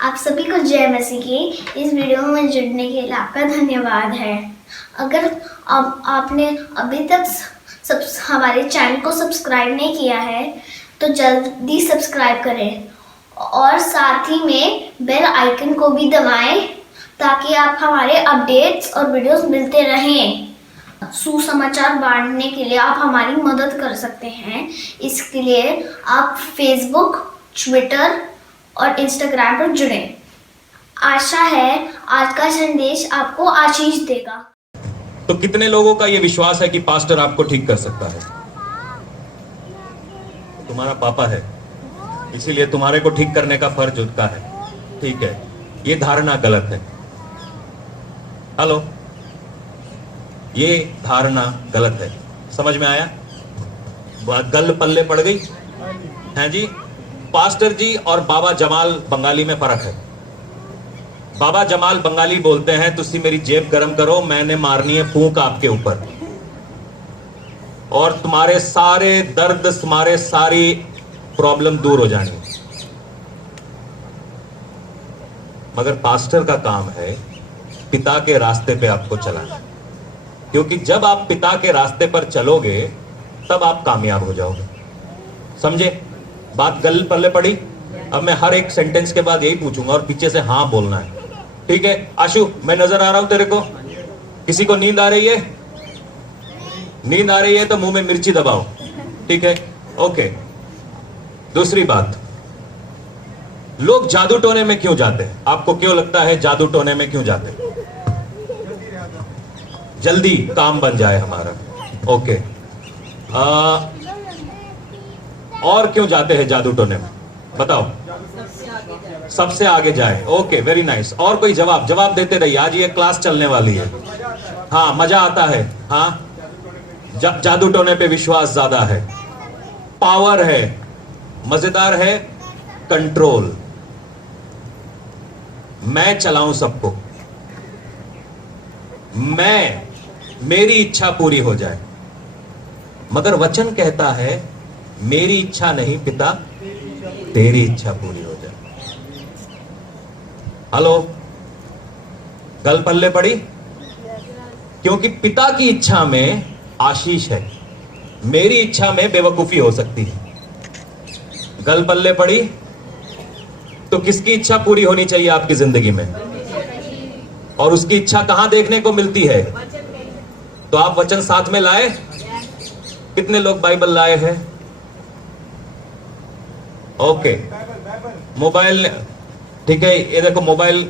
आप सभी को जय मसीह की। इस वीडियो में जुड़ने के लिए आपका धन्यवाद है। अगर आपने अभी तक हमारे चैनल को सब्सक्राइब नहीं किया है तो जल्दी सब्सक्राइब करें और साथ ही में बेल आइकन को भी दबाएं ताकि आप हमारे अपडेट्स और वीडियोस मिलते रहें। सुसमाचार बांटने के लिए आप हमारी मदद कर सकते हैं। इसके लिए आप फेसबुक, ट्विटर और इंस्टाग्राम पर जुड़ें। आशा है आज का संदेश आपको आशीष देगा। तो कितने लोगों का यह विश्वास है कि पास्टर आपको ठीक कर सकता है? तुम्हारा पापा है, इसीलिए तुम्हारे को ठीक करने का फर्ज उसका है। ठीक है, ये धारणा गलत है। हेलो, ये धारणा गलत है। समझ में आया? गल पल्ले पड़ गई है जी। पास्टर जी और बाबा जमाल बंगाली में फर्क है। बाबा जमाल बंगाली बोलते हैं तुसी मेरी जेब गरम करो, मैंने मारनी है फूंक आपके ऊपर और तुम्हारे सारे दर्द, तुम्हारे सारी प्रॉब्लम दूर हो जानी। मगर पास्टर का काम है पिता के रास्ते पे आपको चलाना, क्योंकि जब आप पिता के रास्ते पर चलोगे तब आप कामयाब हो जाओगे। समझे? बात गल पल्ले पड़ी? अब मैं हर एक सेंटेंस के बाद यही पूछूंगा और पीछे से हाँ बोलना है। ठीक है आशु, मैं नजर आ रहा हूं तेरे को? किसी को नींद आ रही है? नींद आ रही है तो मुंह में मिर्ची दबाओ। ठीक है, ओके। दूसरी बात, लोग जादू टोने में क्यों जाते हैं? आपको क्यों लगता है जादू टोने में क्यों जाते हैं? जल्दी काम बन जाए हमारा। ओके, और क्यों जाते हैं जादू टोने में? बताओ। सबसे आगे जाए। Okay, very nice. और कोई जवाब देते रहिए, आज ये क्लास चलने वाली है। हाँ, मजा आता है। हाँ, जादू टोने पे विश्वास ज्यादा है, पावर है, मजेदार है, कंट्रोल। मैं चलाऊं सबको, मेरी इच्छा पूरी हो जाए। मगर वचन कहता है मेरी इच्छा नहीं पिता, तेरी इच्छा पूरी हो जाए। हेलो, गल पल्ले पड़ी? क्योंकि पिता की इच्छा में आशीष है, मेरी इच्छा में बेवकूफी हो सकती है। गल पल्ले पड़ी? तो किसकी इच्छा पूरी होनी चाहिए आपकी जिंदगी में? और उसकी इच्छा कहां देखने को मिलती है? तो आप वचन साथ में लाए? कितने लोग बाइबल लाए हैं? ओके, मोबाइल, ठीक है। ये देखो, मोबाइल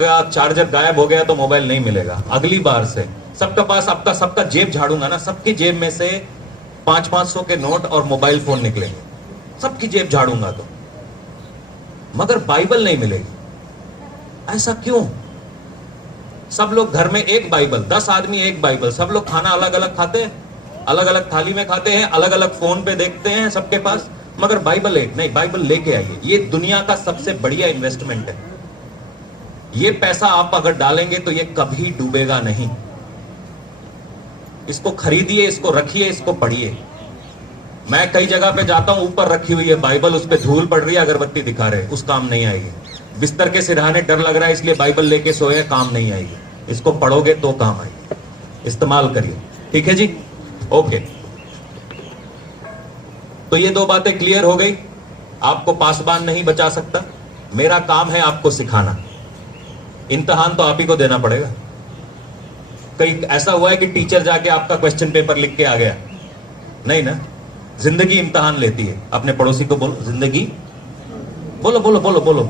का चार्जर गायब हो गया तो मोबाइल नहीं मिलेगा। अगली बार से सबका पास, आपका सबका जेब झाड़ूंगा ना, सबकी जेब में से 500-500 के नोट और मोबाइल फोन निकलेंगे, सबकी जेब झाड़ूंगा तो। मगर बाइबल नहीं मिलेगी। ऐसा क्यों? सब लोग घर में एक बाइबल, 10 आदमी एक बाइबल, सब लोग खाना अलग अलग खाते हैं, अलग अलग थाली में खाते हैं, अलग अलग फोन पे देखते हैं सबके पास, मगर बाइबल एक नहीं। बाइबल लेके आइए, ये दुनिया का सबसे बढ़िया इन्वेस्टमेंट है। ये पैसा आप अगर डालेंगे तो ये कभी डूबेगा नहीं। इसको खरीदिए, इसको रखिए, इसको पढ़िए। मैं कई जगह पे जाता हूं, ऊपर रखी हुई है बाइबल, उस पर धूल पड़ रही है, अगरबत्ती दिखा रहे, उस काम नहीं आएगी। बिस्तर के सिरहाने डर लग रहा है इसलिए बाइबल लेके सोए, काम नहीं आएगी। इसको पढ़ोगे तो काम आएगी, इस्तेमाल करिए। ठीक है जी, ओके। तो ये दो बातें क्लियर हो गई। आपको पासबान नहीं बचा सकता, मेरा काम है आपको सिखाना। इम्तिहान तो आप ही को देना पड़ेगा। कहीं ऐसा हुआ है कि टीचर जाके आपका क्वेश्चन पेपर लिख के आ गया? नहीं ना। जिंदगी इम्तिहान लेती है। अपने पड़ोसी को बोलो, जिंदगी, बोलो बोलो बोलो बोलो।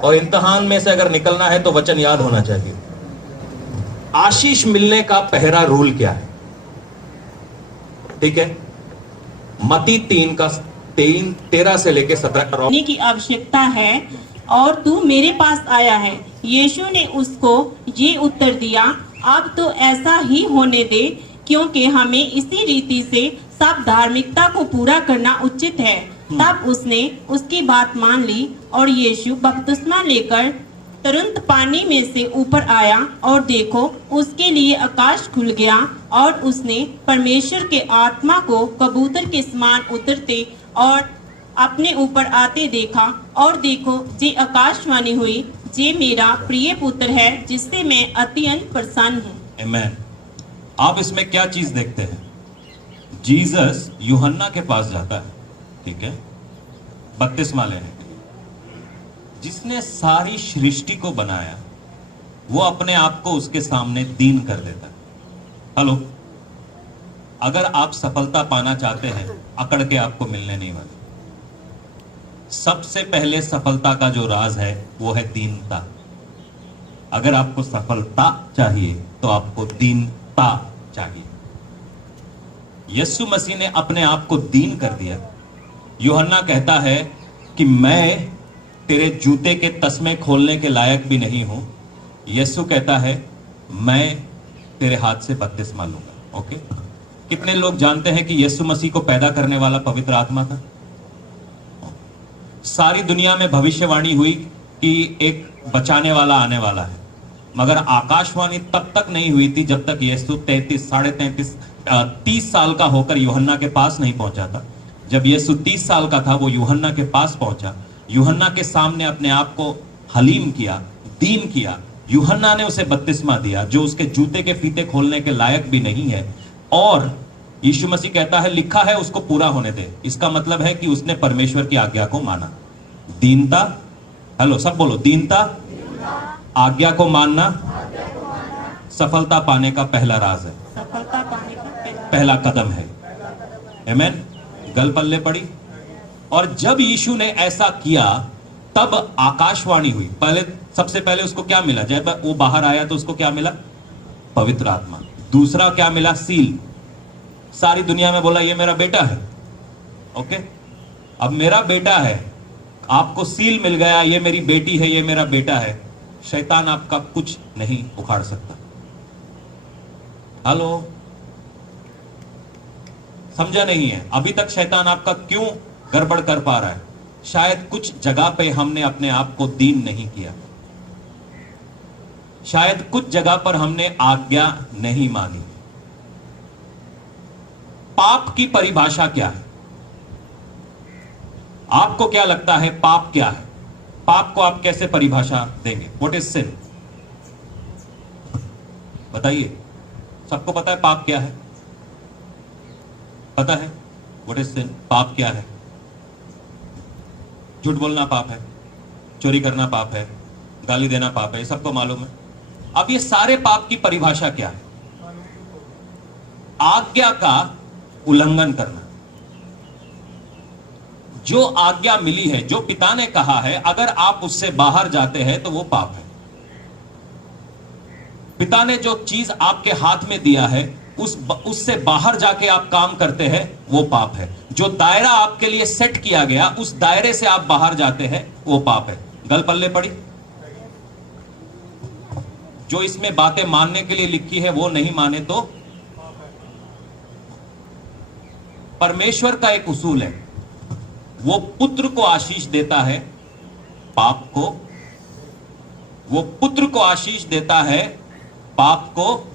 और इम्तिहान में से अगर निकलना है तो वचन याद होना चाहिए। आशीष मिलने का पहला रूल क्या है? ठीक है, मत्ती 3:13 से लेके 17 की आवश्यकता है और तू मेरे पास आया है। यीशु ने उसको ये उत्तर दिया, अब तो ऐसा ही होने दे, क्योंकि हमें इसी रीति से सब धार्मिकता को पूरा करना उचित है। तब उसने उसकी बात मान ली और यीशु बपतिस्मा लेकर तुरंत पानी में से ऊपर आया और देखो उसके लिए आकाश खुल गया और उसने परमेश्वर के आत्मा को कबूतर के समान उतरते और अपने ऊपर आते देखा। और देखो जे आकाशवाणी हुई, जे मेरा प्रिय पुत्र है जिससे मैं अत्यंत प्रसन्न हूँ। आमेन। आप इसमें क्या चीज देखते हैं? जीसस यूहन्ना के पास जाता है, ठीक है, बपतिस्मा लेने के लिए। जिसने सारी सृष्टि को बनाया वो अपने आप को उसके सामने दीन कर देता है। हेलो, अगर आप सफलता पाना चाहते हैं, अकड़ के आपको मिलने नहीं वाली। सबसे पहले सफलता का जो राज है वो है दीनता। अगर आपको सफलता चाहिए तो आपको दीनता चाहिए। यीशु मसीह ने अपने आप को दीन कर दिया। यूहन्ना कहता है कि मैं तेरे जूते के तस्मे खोलने के लायक भी नहीं हूं। यीशु कहता है मैं तेरे हाथ से बपतिस्मा लूंगा। ओके, कितने लोग जानते हैं कि यीशु मसीह को पैदा करने वाला पवित्र आत्मा था? सारी दुनिया में भविष्यवाणी हुई कि एक बचाने वाला आने वाला है, मगर आकाशवाणी तब तक नहीं हुई थी जब तक यीशु 30 साल का होकर यूहन्ना के पास नहीं पहुंचा था। जब यीशु 30 साल का था वो यूहन्ना के पास पहुंचा, यूहन्ना के सामने अपने आप को हलीम किया, दीन किया। यूहन्ना ने उसे बपतिस्मा दिया जो उसके जूते के फीते खोलने के लायक भी नहीं है। और यीशु मसीह कहता है लिखा है उसको पूरा होने दे। इसका मतलब है कि उसने परमेश्वर की आज्ञा को माना। दीनता, हेलो सब बोलो, दीनता, आज्ञा को मानना सफलता पाने का पहला राज है, सफलता पाने का पहला कदम है। आमेन। गल पल्ले पड़ी। और जब यीशु ने ऐसा किया तब आकाशवाणी हुई। सबसे पहले उसको क्या मिला? जब वो बाहर आया तो उसको क्या मिला? पवित्र आत्मा। दूसरा क्या मिला? सील। सारी दुनिया में बोला ये मेरा बेटा है। ओके, अब मेरा बेटा है, आपको सील मिल गया, ये मेरी बेटी है, ये मेरा बेटा है। शैतान आपका कुछ नहीं उखाड़ सकता। हेलो, समझा नहीं है? अभी तक शैतान आपका क्यों गड़बड़ कर पा रहा है? शायद कुछ जगह पे हमने अपने आप को दीन नहीं किया, शायद कुछ जगह पर हमने आज्ञा नहीं मानी। पाप की परिभाषा क्या है? आपको क्या लगता है पाप क्या है? पाप को आप कैसे परिभाषा देंगे? व्हाट इज सिन? बताइए। सबको पता है पाप क्या है? पता है व्हाट इज सिन? पाप क्या है? झूठ बोलना पाप है, चोरी करना पाप है, गाली देना पाप है, ये सबको मालूम है। अब ये सारे पाप की परिभाषा क्या है? आज्ञा का उल्लंघन करना। जो आज्ञा मिली है, जो पिता ने कहा है, अगर आप उससे बाहर जाते हैं तो वो पाप है। पिता ने जो चीज आपके हाथ में दिया है उससे बाहर जाके आप काम करते हैं, वो पाप है। जो दायरा आपके लिए सेट किया गया उस दायरे से आप बाहर जाते हैं, वो पाप है। गल पल्ले पड़ी। जो इसमें बातें मानने के लिए लिखी है वो नहीं माने तो परमेश्वर का एक उसूल है, वो पुत्र को आशीष देता है पाप को, वो पुत्र को आशीष देता है पाप को।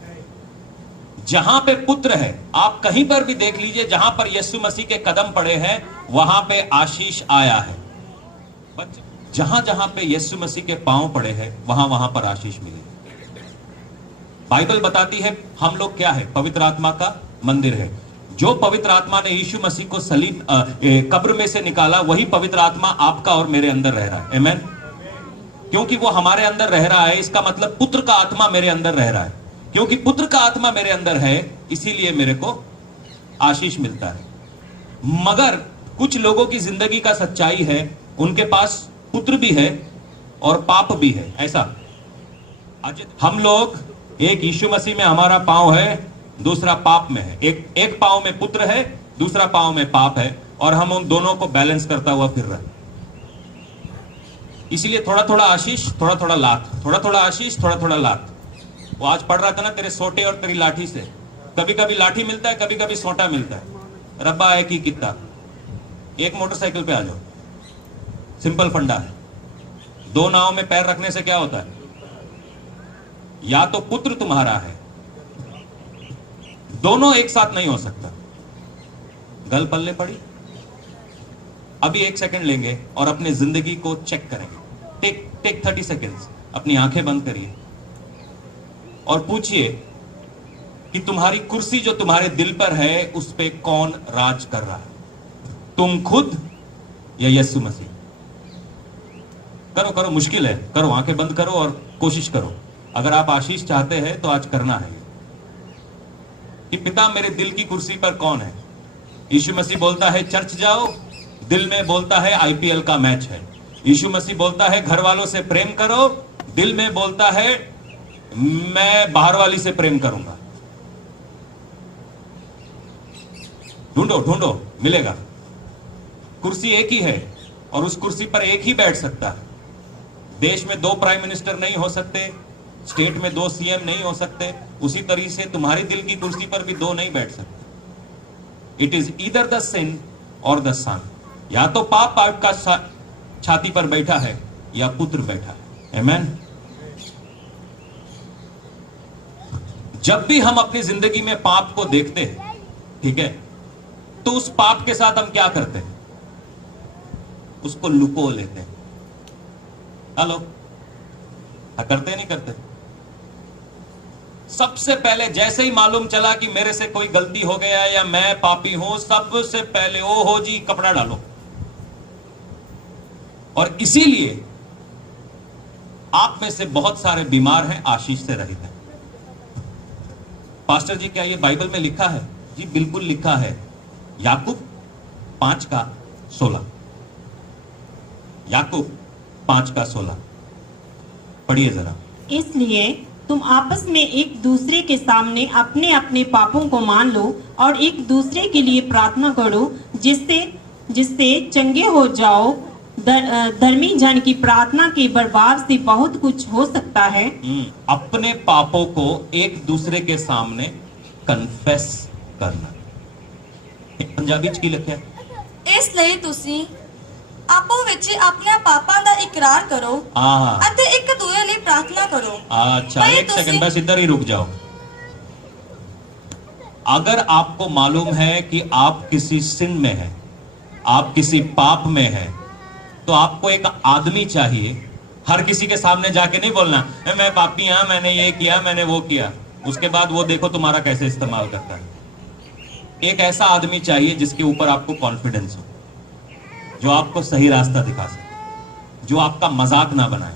जहां पे पुत्र है, आप कहीं पर भी देख लीजिए, जहां पर यीशु मसीह के कदम पड़े हैं वहां पे आशीष आया है। जहां जहां पे यीशु मसीह के पांव पड़े हैं वहां वहां पर आशीष मिले। बाइबल बताती है हम लोग क्या है? पवित्र आत्मा का मंदिर है। जो पवित्र आत्मा ने यीशु मसीह को सलीब कब्र में से निकाला, वही पवित्र आत्मा आपका और मेरे अंदर रह रहा है। आमेन। क्योंकि वो हमारे अंदर रह रहा है, इसका मतलब पुत्र का आत्मा मेरे अंदर रह रहा है। क्योंकि पुत्र का आत्मा मेरे अंदर है, इसीलिए मेरे को आशीष मिलता है। मगर कुछ लोगों की जिंदगी का सच्चाई है, उनके पास पुत्र भी है और पाप भी है। ऐसा हम लोग, एक यीशु मसीह में हमारा पांव है, दूसरा पाप में है। एक पांव में पुत्र है, दूसरा पांव में पाप है, और हम उन दोनों को बैलेंस करता हुआ फिर रहे हैं। इसीलिए थोड़ा थोड़ा आशीष, थोड़ा थोड़ा लात, थोड़ा थोड़ा आशीष, थोड़ा थोड़ा लात। वो आज पढ़ रहा था ना, तेरे सोटे और तेरी लाठी से। कभी कभी लाठी मिलता है, कभी कभी सोटा मिलता है। रब्बा है कि कितना। एक मोटरसाइकिल पे आ जाओ, सिंपल फंडा है। दो नाव में पैर रखने से क्या होता है? या तो पुत्र तुम्हारा है, दोनों एक साथ नहीं हो सकता। गल पल्ले पड़ी। अभी 1 सेकंड लेंगे और अपने जिंदगी को चेक करेंगे। टेक 30 सेकेंड्स, अपनी आंखें बंद करिए और पूछिए कि तुम्हारी कुर्सी जो तुम्हारे दिल पर है उस पे कौन राज कर रहा है, तुम खुद या यीशु मसीह? करो करो, मुश्किल है, करो, आंखें बंद करो और कोशिश करो। अगर आप आशीष चाहते हैं तो आज करना है कि पिता मेरे दिल की कुर्सी पर कौन है। यीशु मसीह बोलता है चर्च जाओ, दिल में बोलता है आईपीएल का मैच है। यीशु मसीह बोलता है घर वालों से प्रेम करो, दिल में बोलता है मैं बाहर वाली से प्रेम करूंगा। ढूंढो ढूंढो, मिलेगा। कुर्सी एक ही है और उस कुर्सी पर एक ही बैठ सकता है। देश में 2 प्राइम मिनिस्टर नहीं हो सकते, स्टेट में 2 सीएम नहीं हो सकते, उसी तरीके से तुम्हारी दिल की कुर्सी पर भी 2 नहीं बैठ सकते। It is either the scene और द सन। या तो पाप आपका छाती पर बैठा है या पुत्र बैठा है। आमीन। जब भी हम अपनी जिंदगी में पाप को देखते हैं, ठीक है, तो उस पाप के साथ हम क्या करते हैं? उसको लुको लेते हैं। हेलो, करते नहीं करते? सबसे पहले जैसे ही मालूम चला कि मेरे से कोई गलती हो गया या मैं पापी हूं, सबसे पहले ओ हो जी कपड़ा डालो। और इसीलिए आप में से बहुत सारे बीमार हैं, आशीष से रहित हैं। पास्टर जी क्या ये बाइबल में लिखा है? जी बिल्कुल लिखा है। याकूब 5:16। याकूब 5:16 पढ़िए जरा। इसलिए तुम आपस में एक दूसरे के सामने अपने अपने पापों को मान लो और एक दूसरे के लिए प्रार्थना करो, जिससे चंगे हो जाओ। धर्मी जन की प्रार्थना के बरबार से बहुत कुछ हो सकता है। अपने पापों को एक दूसरे के सामने कन्फेस करना। पंजाबी च की लिखा है? इसलिए तुसी आपो विच अपने पापां दा इकरार करो अते एक दूसरे लिए प्रार्थना करो। अच्छा, एक सेकंड, बस इधर ही रुक जाओ। अगर आपको मालूम है कि आप किसी सिन में हैं, आप किसी पाप में हैं, तो आपको एक आदमी चाहिए। हर किसी के सामने जाके नहीं बोलना मैं पापी हूं, मैंने ये किया, मैंने वो किया, उसके बाद वो देखो तुम्हारा कैसे इस्तेमाल करता है। एक ऐसा आदमी चाहिए जिसके ऊपर आपको कॉन्फिडेंस हो, जो आपको सही रास्ता दिखा सके, जो आपका मजाक ना बनाए,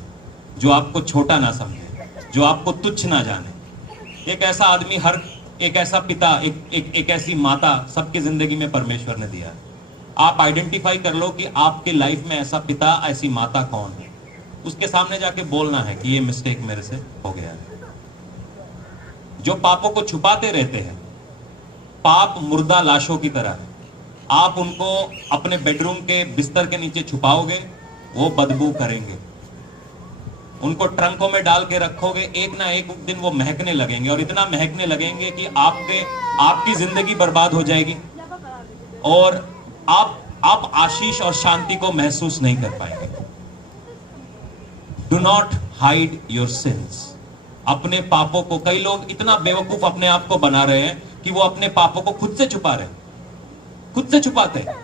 जो आपको छोटा ना समझे, जो आपको तुच्छ ना जाने। एक ऐसा आदमी, एक ऐसा पिता, एक ऐसी माता सबकी जिंदगी में परमेश्वर ने दिया है। आप आइडेंटिफाई कर लो कि आपके लाइफ में ऐसा पिता, ऐसी माता कौन है। उसके सामने जाके बोलना है कि ये मिस्टेक मेरे से हो गया है। जो पापों को छुपाते रहते हैं, पाप मुर्दा लाशों की तरह है। आप उनको अपने बेडरूम के बिस्तर के नीचे छुपाओगे, वो बदबू करेंगे। उनको ट्रंकों में डाल के रखोगे, एक ना एक दिन वो महकने लगेंगे और इतना महकने लगेंगे कि आपकी जिंदगी बर्बाद हो जाएगी और आप आशीष और शांति को महसूस नहीं कर पाएंगे। Do not hide your sins. अपने पापों को, कई लोग इतना बेवकूफ अपने आप को बना रहे हैं कि वो अपने पापों को खुद से छुपा रहे हैं, खुद से छुपाते हैं।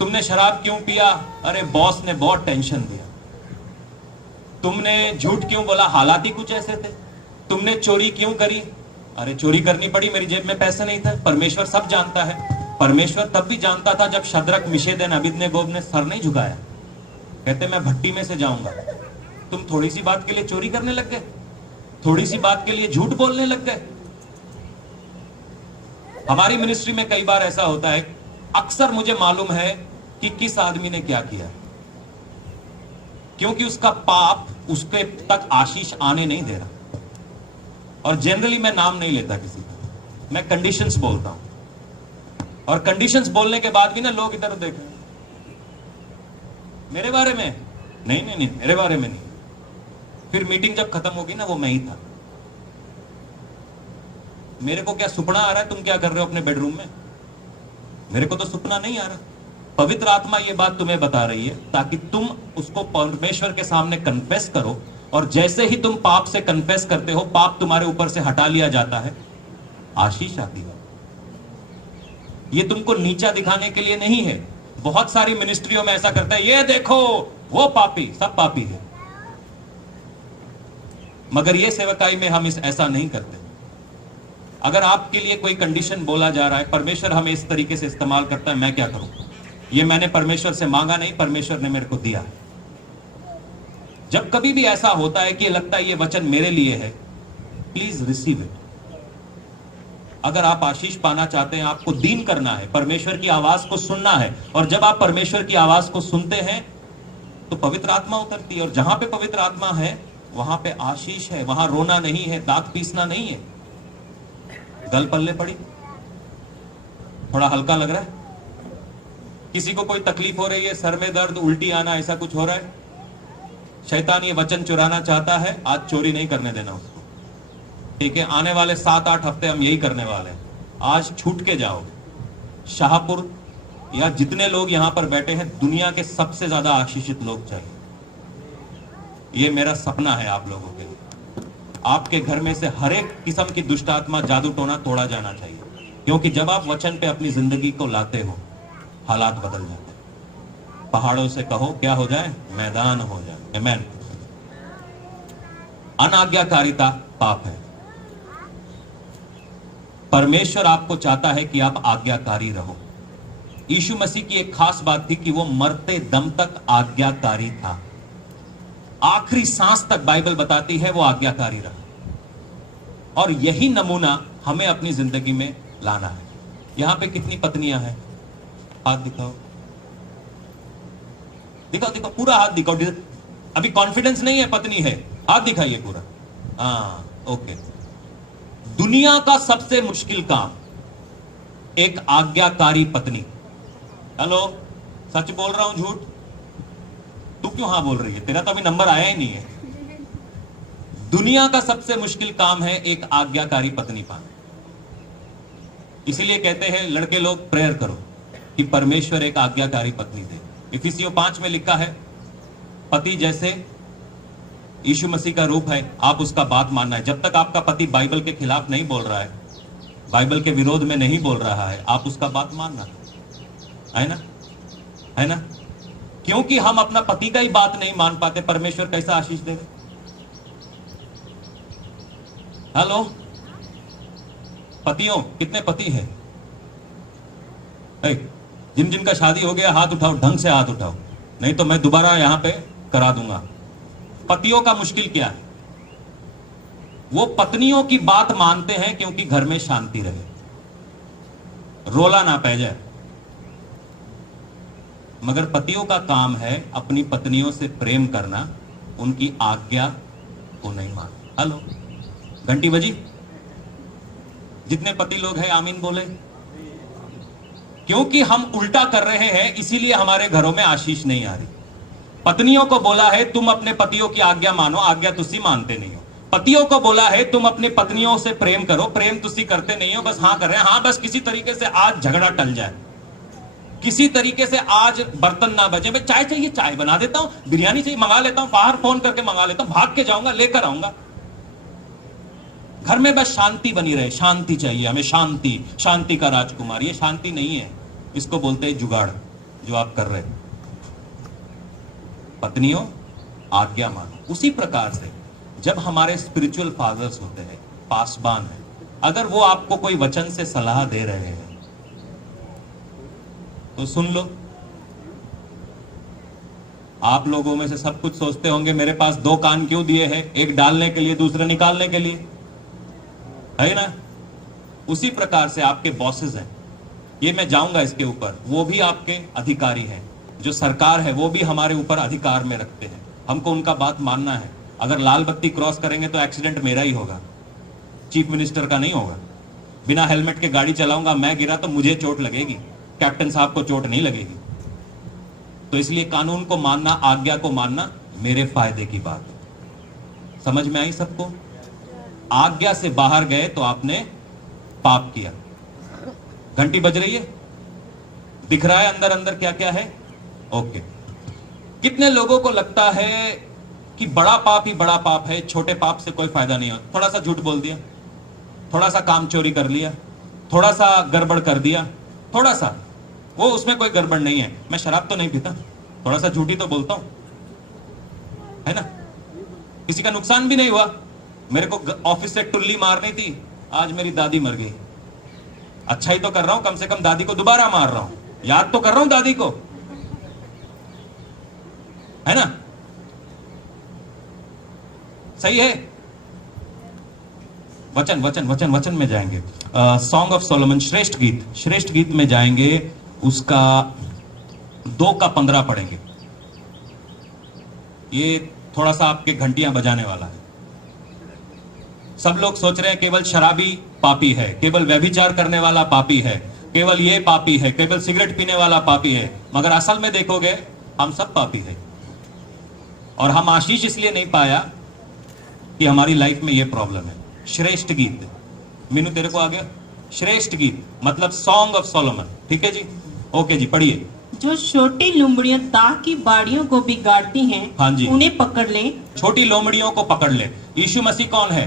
तुमने शराब क्यों पिया? अरे बॉस ने बहुत टेंशन दिया। तुमने झूठ क्यों बोला? हालात ही कुछ ऐसे थे। तुमने चोरी क्यों करी? अरे चोरी करनी पड़ी, मेरी जेब में पैसे नहीं था। परमेश्वर सब जानता है। परमेश्वर तब भी जानता था जब शद्रक, मिशेदन, अबिदनेगो ने सर नहीं झुकाया। कहते मैं भट्टी में से जाऊंगा। तुम थोड़ी सी बात के लिए चोरी करने लग गए, थोड़ी सी बात के लिए झूठ बोलने लग गए। हमारी मिनिस्ट्री में कई बार ऐसा होता है, अक्सर मुझे मालूम है कि किस आदमी ने क्या किया, क्योंकि उसका पाप उसके तक आशीष आने नहीं दे रहा। और जनरली मैं नाम नहीं लेता किसी का, मैं कंडीशंस बोलता हूं। और कंडीशंस बोलने के बाद भी ना लोग इधर देखें, मेरे बारे में नहीं, मेरे बारे में नहीं। फिर मीटिंग जब खत्म होगी ना, वो मैं ही था। मेरे को क्या सुपना आ रहा है तुम क्या कर रहे हो अपने बेडरूम में? मेरे को तो सुपना नहीं आ रहा। पवित्र आत्मा ये बात तुम्हें बता रही है ताकि तुम उसको परमेश्वर के सामने कन्फेस करो, और जैसे ही तुम पाप से कन्फेस करते हो, पाप तुम्हारे ऊपर से हटा लिया जाता है, आशीष आती है। ये तुमको नीचा दिखाने के लिए नहीं है। बहुत सारी मिनिस्ट्रियों में ऐसा करता है, ये देखो वो पापी, सब पापी है। मगर ये सेवकाई में हम ऐसा नहीं करते। अगर आपके लिए कोई कंडीशन बोला जा रहा है, परमेश्वर हमें इस तरीके से इस्तेमाल करता है, मैं क्या करूं? ये मैंने परमेश्वर से मांगा नहीं, परमेश्वर ने मेरे को दिया है। जब कभी भी ऐसा होता है कि लगता है ये वचन मेरे लिए है, प्लीज रिसीव इट। अगर आप आशीष पाना चाहते हैं, आपको दीन करना है, परमेश्वर की आवाज को सुनना है, और जब आप परमेश्वर की आवाज को सुनते हैं तो पवित्र आत्मा उतरती है, और जहां पे पवित्र आत्मा है वहां पे आशीष है, वहां रोना नहीं है, दांत पीसना नहीं है। गल पल्ले पड़ी, थोड़ा हल्का लग रहा है? किसी को कोई तकलीफ हो रही है, सर में दर्द, उल्टी आना, ऐसा कुछ हो रहा है? शैतान ये वचन चुराना चाहता है, आज चोरी नहीं करने देना उसको, ठीक है? आने वाले 7-8 हफ्ते हम यही करने वाले हैं। आज छूट के जाओगे। शाहपुर या जितने लोग यहां पर बैठे हैं, दुनिया के सबसे ज्यादा आशीषित लोग चाहिए। ये मेरा सपना है आप लोगों के लिए। आपके घर में से हर एक किस्म की दुष्ट आत्मा, जादू टोना तोड़ा जाना चाहिए, क्योंकि जब आप वचन पे अपनी जिंदगी को लाते हो, हालात बदल जाते हैं। पहाड़ों से कहो क्या हो जाए? मैदान हो जाए। आमीन। अनाज्ञाकारिता पाप है। परमेश्वर आपको चाहता है कि आप आज्ञाकारी रहो। यीशु मसीह की एक खास बात थी कि वो मरते दम तक आज्ञाकारी था। आखिरी सांस तक बाइबल बताती है वो आज्ञाकारी रहा, और यही नमूना हमें अपनी जिंदगी में लाना है। यहां पे कितनी पत्नियां हैं? हाथ दिखाओ, दिखाओ दिखाओ, पूरा हाथ दिखाओ। अभी कॉन्फिडेंस नहीं है, पत्नी है, हाथ दिखाइए पूरा। हाँ, ओके। दुनिया का सबसे मुश्किल काम एक आज्ञाकारी पत्नी। हेलो, सच बोल रहा हूं झूठ? तू क्यों हाँ बोल रही है? तेरा तो अभी नंबर आया ही नहीं है। दुनिया का सबसे मुश्किल काम है एक आज्ञाकारी पत्नी पाना। इसीलिए कहते हैं लड़के लोग प्रेयर करो कि परमेश्वर एक आज्ञाकारी पत्नी दे। इफिसियों 5 में लिखा है, पति जैसे यीशु मसीह का रूप है, आप उसका बात मानना है। जब तक आपका पति बाइबल के खिलाफ नहीं बोल रहा है, बाइबल के विरोध में नहीं बोल रहा है, आप उसका बात मानना है ना? है ना? क्योंकि हम अपना पति का ही बात नहीं मान पाते, परमेश्वर कैसा आशीष देवे? हेलो पतियों, कितने पति हैं? जिन जिनका शादी हो गया हाथ उठाओ, ढंग से हाथ उठाओ, नहीं तो मैं दोबारा यहां पे करा दूंगा। पतियों का मुश्किल क्या है? वो पत्नियों की बात मानते हैं क्योंकि घर में शांति रहे, रोला ना पै जाए। मगर पतियों का काम है अपनी पत्नियों से प्रेम करना, उनकी आज्ञा को नहीं मानना। हेलो, घंटी बजी? जितने पति लोग हैं आमीन बोले। क्योंकि हम उल्टा कर रहे हैं, इसीलिए हमारे घरों में आशीष नहीं आ रही। पत्नियों को बोला है तुम अपने पतियों की आज्ञा मानो, आज्ञा तुसी मानते नहीं हो। पतियों को बोला है तुम अपने पत्नियों से प्रेम करो, प्रेम तुसी करते नहीं हो, बस हाँ कर रहे हैं। हाँ, बस किसी तरीके से आज झगड़ा टल जाए, किसी तरीके से आज बर्तन ना बचे। मैं चाय चाहिए, चाय बना देता हूं, बिरयानी चाहिए मंगा लेता हूं, बाहर फोन करके मंगा लेता हूं, भाग के जाऊंगा, लेकर आऊंगा। घर में बस शांति बनी रहे, शांति चाहिए हमें, शांति, शांति का राजकुमार। ये शांति नहीं है, इसको बोलते हैं जुगाड़, जो आप कर रहे हैं। पत्नियों, आज्ञा मानो। उसी प्रकार से जब हमारे स्पिरिचुअल फादर्स होते हैं, पासबान है, अगर वो आपको कोई वचन से सलाह दे रहे हैं तो सुन लो। आप लोगों में से सब कुछ सोचते होंगे मेरे पास 2 कान क्यों दिए हैं, एक डालने के लिए, दूसरा निकालने के लिए, है ना? उसी प्रकार से आपके बॉसेस हैं, ये मैं जाऊंगा इसके ऊपर, वो भी आपके अधिकारी हैं। जो सरकार है वो भी हमारे ऊपर अधिकार में रखते हैं, हमको उनका बात मानना है। अगर लाल बत्ती क्रॉस करेंगे तो एक्सीडेंट मेरा ही होगा, चीफ मिनिस्टर का नहीं होगा। बिना हेलमेट के गाड़ी चलाऊंगा, मैं गिरा तो मुझे चोट लगेगी, कैप्टन साहब को चोट नहीं लगेगी। तो इसलिए कानून को मानना, आज्ञा को मानना मेरे फायदे की बात है। समझ में आई सबको? आज्ञा से बाहर गए तो आपने पाप किया। घंटी बज रही है? दिख रहा है अंदर अंदर क्या क्या है? ओके। कितने लोगों को लगता है कि बड़ा पाप ही बड़ा पाप है, छोटे पाप से कोई फायदा नहीं हो। थोड़ा सा झूठ बोल दिया, थोड़ा सा काम चोरी कर लिया, थोड़ा सा गड़बड़ कर दिया, थोड़ा सा, वो उसमें कोई गड़बड़ नहीं है। मैं शराब तो नहीं पीता, थोड़ा सा झूठी तो बोलता हूं, है ना, किसी का नुकसान भी नहीं हुआ। मेरे को ऑफिस से टुल्ली मारनी थी, आज मेरी दादी मर गई, अच्छा ही तो कर रहा हूं, कम से कम दादी को दोबारा मार रहा हूं, याद तो कर रहा हूं दादी को, है ना, सही है। वचन वचन वचन वचन में जाएंगे, सॉन्ग ऑफ सोलोमन, श्रेष्ठ गीत में जाएंगे, उसका 2 का 15 पढ़ेंगे। ये थोड़ा सा आपके घंटियां बजाने वाला है। सब लोग सोच रहे हैं केवल शराबी पापी है, केवल व्यभिचार करने वाला पापी है, केवल ये पापी है, केवल सिगरेट पीने वाला पापी है, मगर असल में देखोगे हम सब पापी है। और हम आशीष इसलिए नहीं पाया कि हमारी लाइफ में ये प्रॉब्लम है। श्रेष्ठ गीत, मीनू तेरे को आ गया? श्रेष्ठ गीत मतलब सॉन्ग ऑफ सोलोमन, ठीक है जी, ओके जी, पढ़िए। जो छोटी लोमड़ियां दाख की बाड़ियों को बिगाड़ती हैं, हाँ जी, उन्हें पकड़ ले। छोटी लोमड़ियों को पकड़ ले। यीशु मसीह कौन है?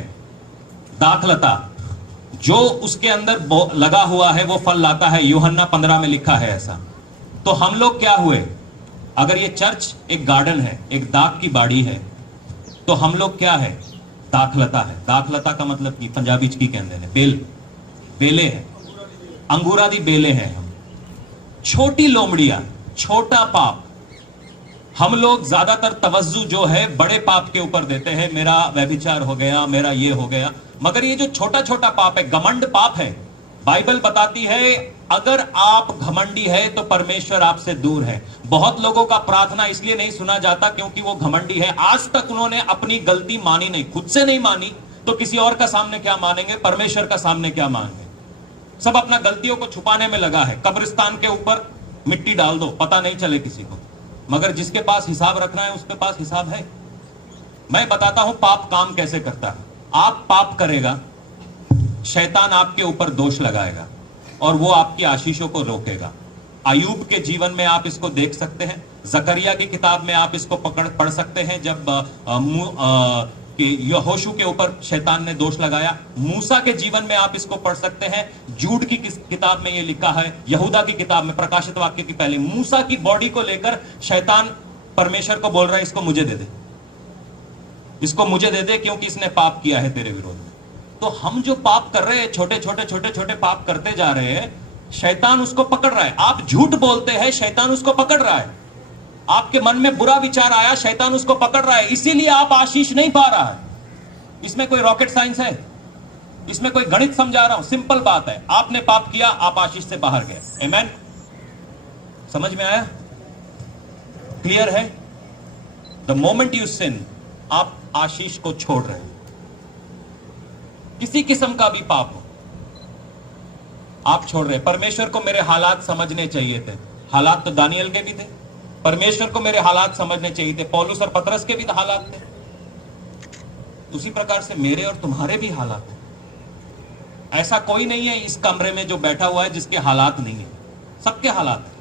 दाखलता, जो उसके अंदर लगा हुआ है वो फल लाता है, यूहन्ना 15 में लिखा है ऐसा। तो हम लोग क्या हुए? अगर ये चर्च एक गार्डन है, एक दाख की बाड़ी है, तो हम लोग क्या है? दाखलता है। दाखलता का मतलब की पंजाबी च की कहते हैं? बेल, बेले है, अंगूरा दी बेले हैं हम। छोटी लोमड़ियां, छोटा पाप। हम लोग ज्यादातर तवज्जो जो है बड़े पाप के ऊपर देते हैं, मेरा व्यभिचार हो गया, मेरा ये हो गया, मगर ये जो छोटा छोटा पाप है, घमंड पाप है। बाइबल बताती है अगर आप घमंडी है तो परमेश्वर आपसे दूर है। बहुत लोगों का प्रार्थना इसलिए नहीं सुना जाता क्योंकि वो घमंडी है। आज तक उन्होंने अपनी गलती मानी नहीं, खुद से नहीं मानी, तो किसी और का सामने क्या मानेंगे? परमेश्वर का सामने क्या मानेंगे? सब अपना गलतियों को छुपाने में लगा है। कब्रिस्तान के ऊपर मिट्टी डाल दो, पता नहीं चले किसी को, मगर जिसके पास हिसाब रखना है उसके पास हिसाब है। मैं बताता हूं पाप काम कैसे करता है। आप पाप करेगा, शैतान आपके ऊपर दोष लगाएगा और वो आपकी आशीषों को रोकेगा। अयूब के जीवन में आप इसको देख सकते हैं, जकरिया की किताब में आप इसको पढ़ सकते हैं, जब कि यहोशू के ऊपर शैतान ने दोष लगाया। मूसा के जीवन में आप इसको पढ़ सकते हैं, जूड की किताब में ये लिखा है, यहूदा की किताब में, प्रकाशित वाक्य की पहले, मूसा की बॉडी को लेकर शैतान परमेश्वर को बोल रहा है इसको मुझे दे दे, इसको मुझे दे दे क्योंकि इसने पाप किया है तेरे विरोध में। तो हम जो पाप कर रहे हैं, छोटे छोटे छोटे छोटे पाप करते जा रहे हैं, शैतान उसको पकड़ रहा है। आप झूठ बोलते हैं, शैतान उसको पकड़ रहा है। आपके मन में बुरा विचार आया, शैतान उसको पकड़ रहा है, इसीलिए आप आशीष नहीं पा रहा है। इसमें कोई रॉकेट साइंस है? इसमें कोई गणित समझा रहा हूं? सिंपल बात है, आपने पाप किया, आप आशीष से बाहर गए। आमेन? समझ में आया? क्लियर है? द मोमेंट यू सिन, आप आशीष को छोड़ रहे हैं। किसी किस्म का भी पाप हो, आप छोड़ रहे। परमेश्वर को मेरे हालात समझने चाहिए थे। हालात तो दानियल के भी थे। परमेश्वर को मेरे हालात समझने चाहिए थे। पौलुस और पतरस के भी हालात थे। उसी प्रकार से मेरे और तुम्हारे भी हालात हैं। ऐसा कोई नहीं है इस कमरे में जो बैठा हुआ है जिसके हालात नहीं है, सबके हालात हैं।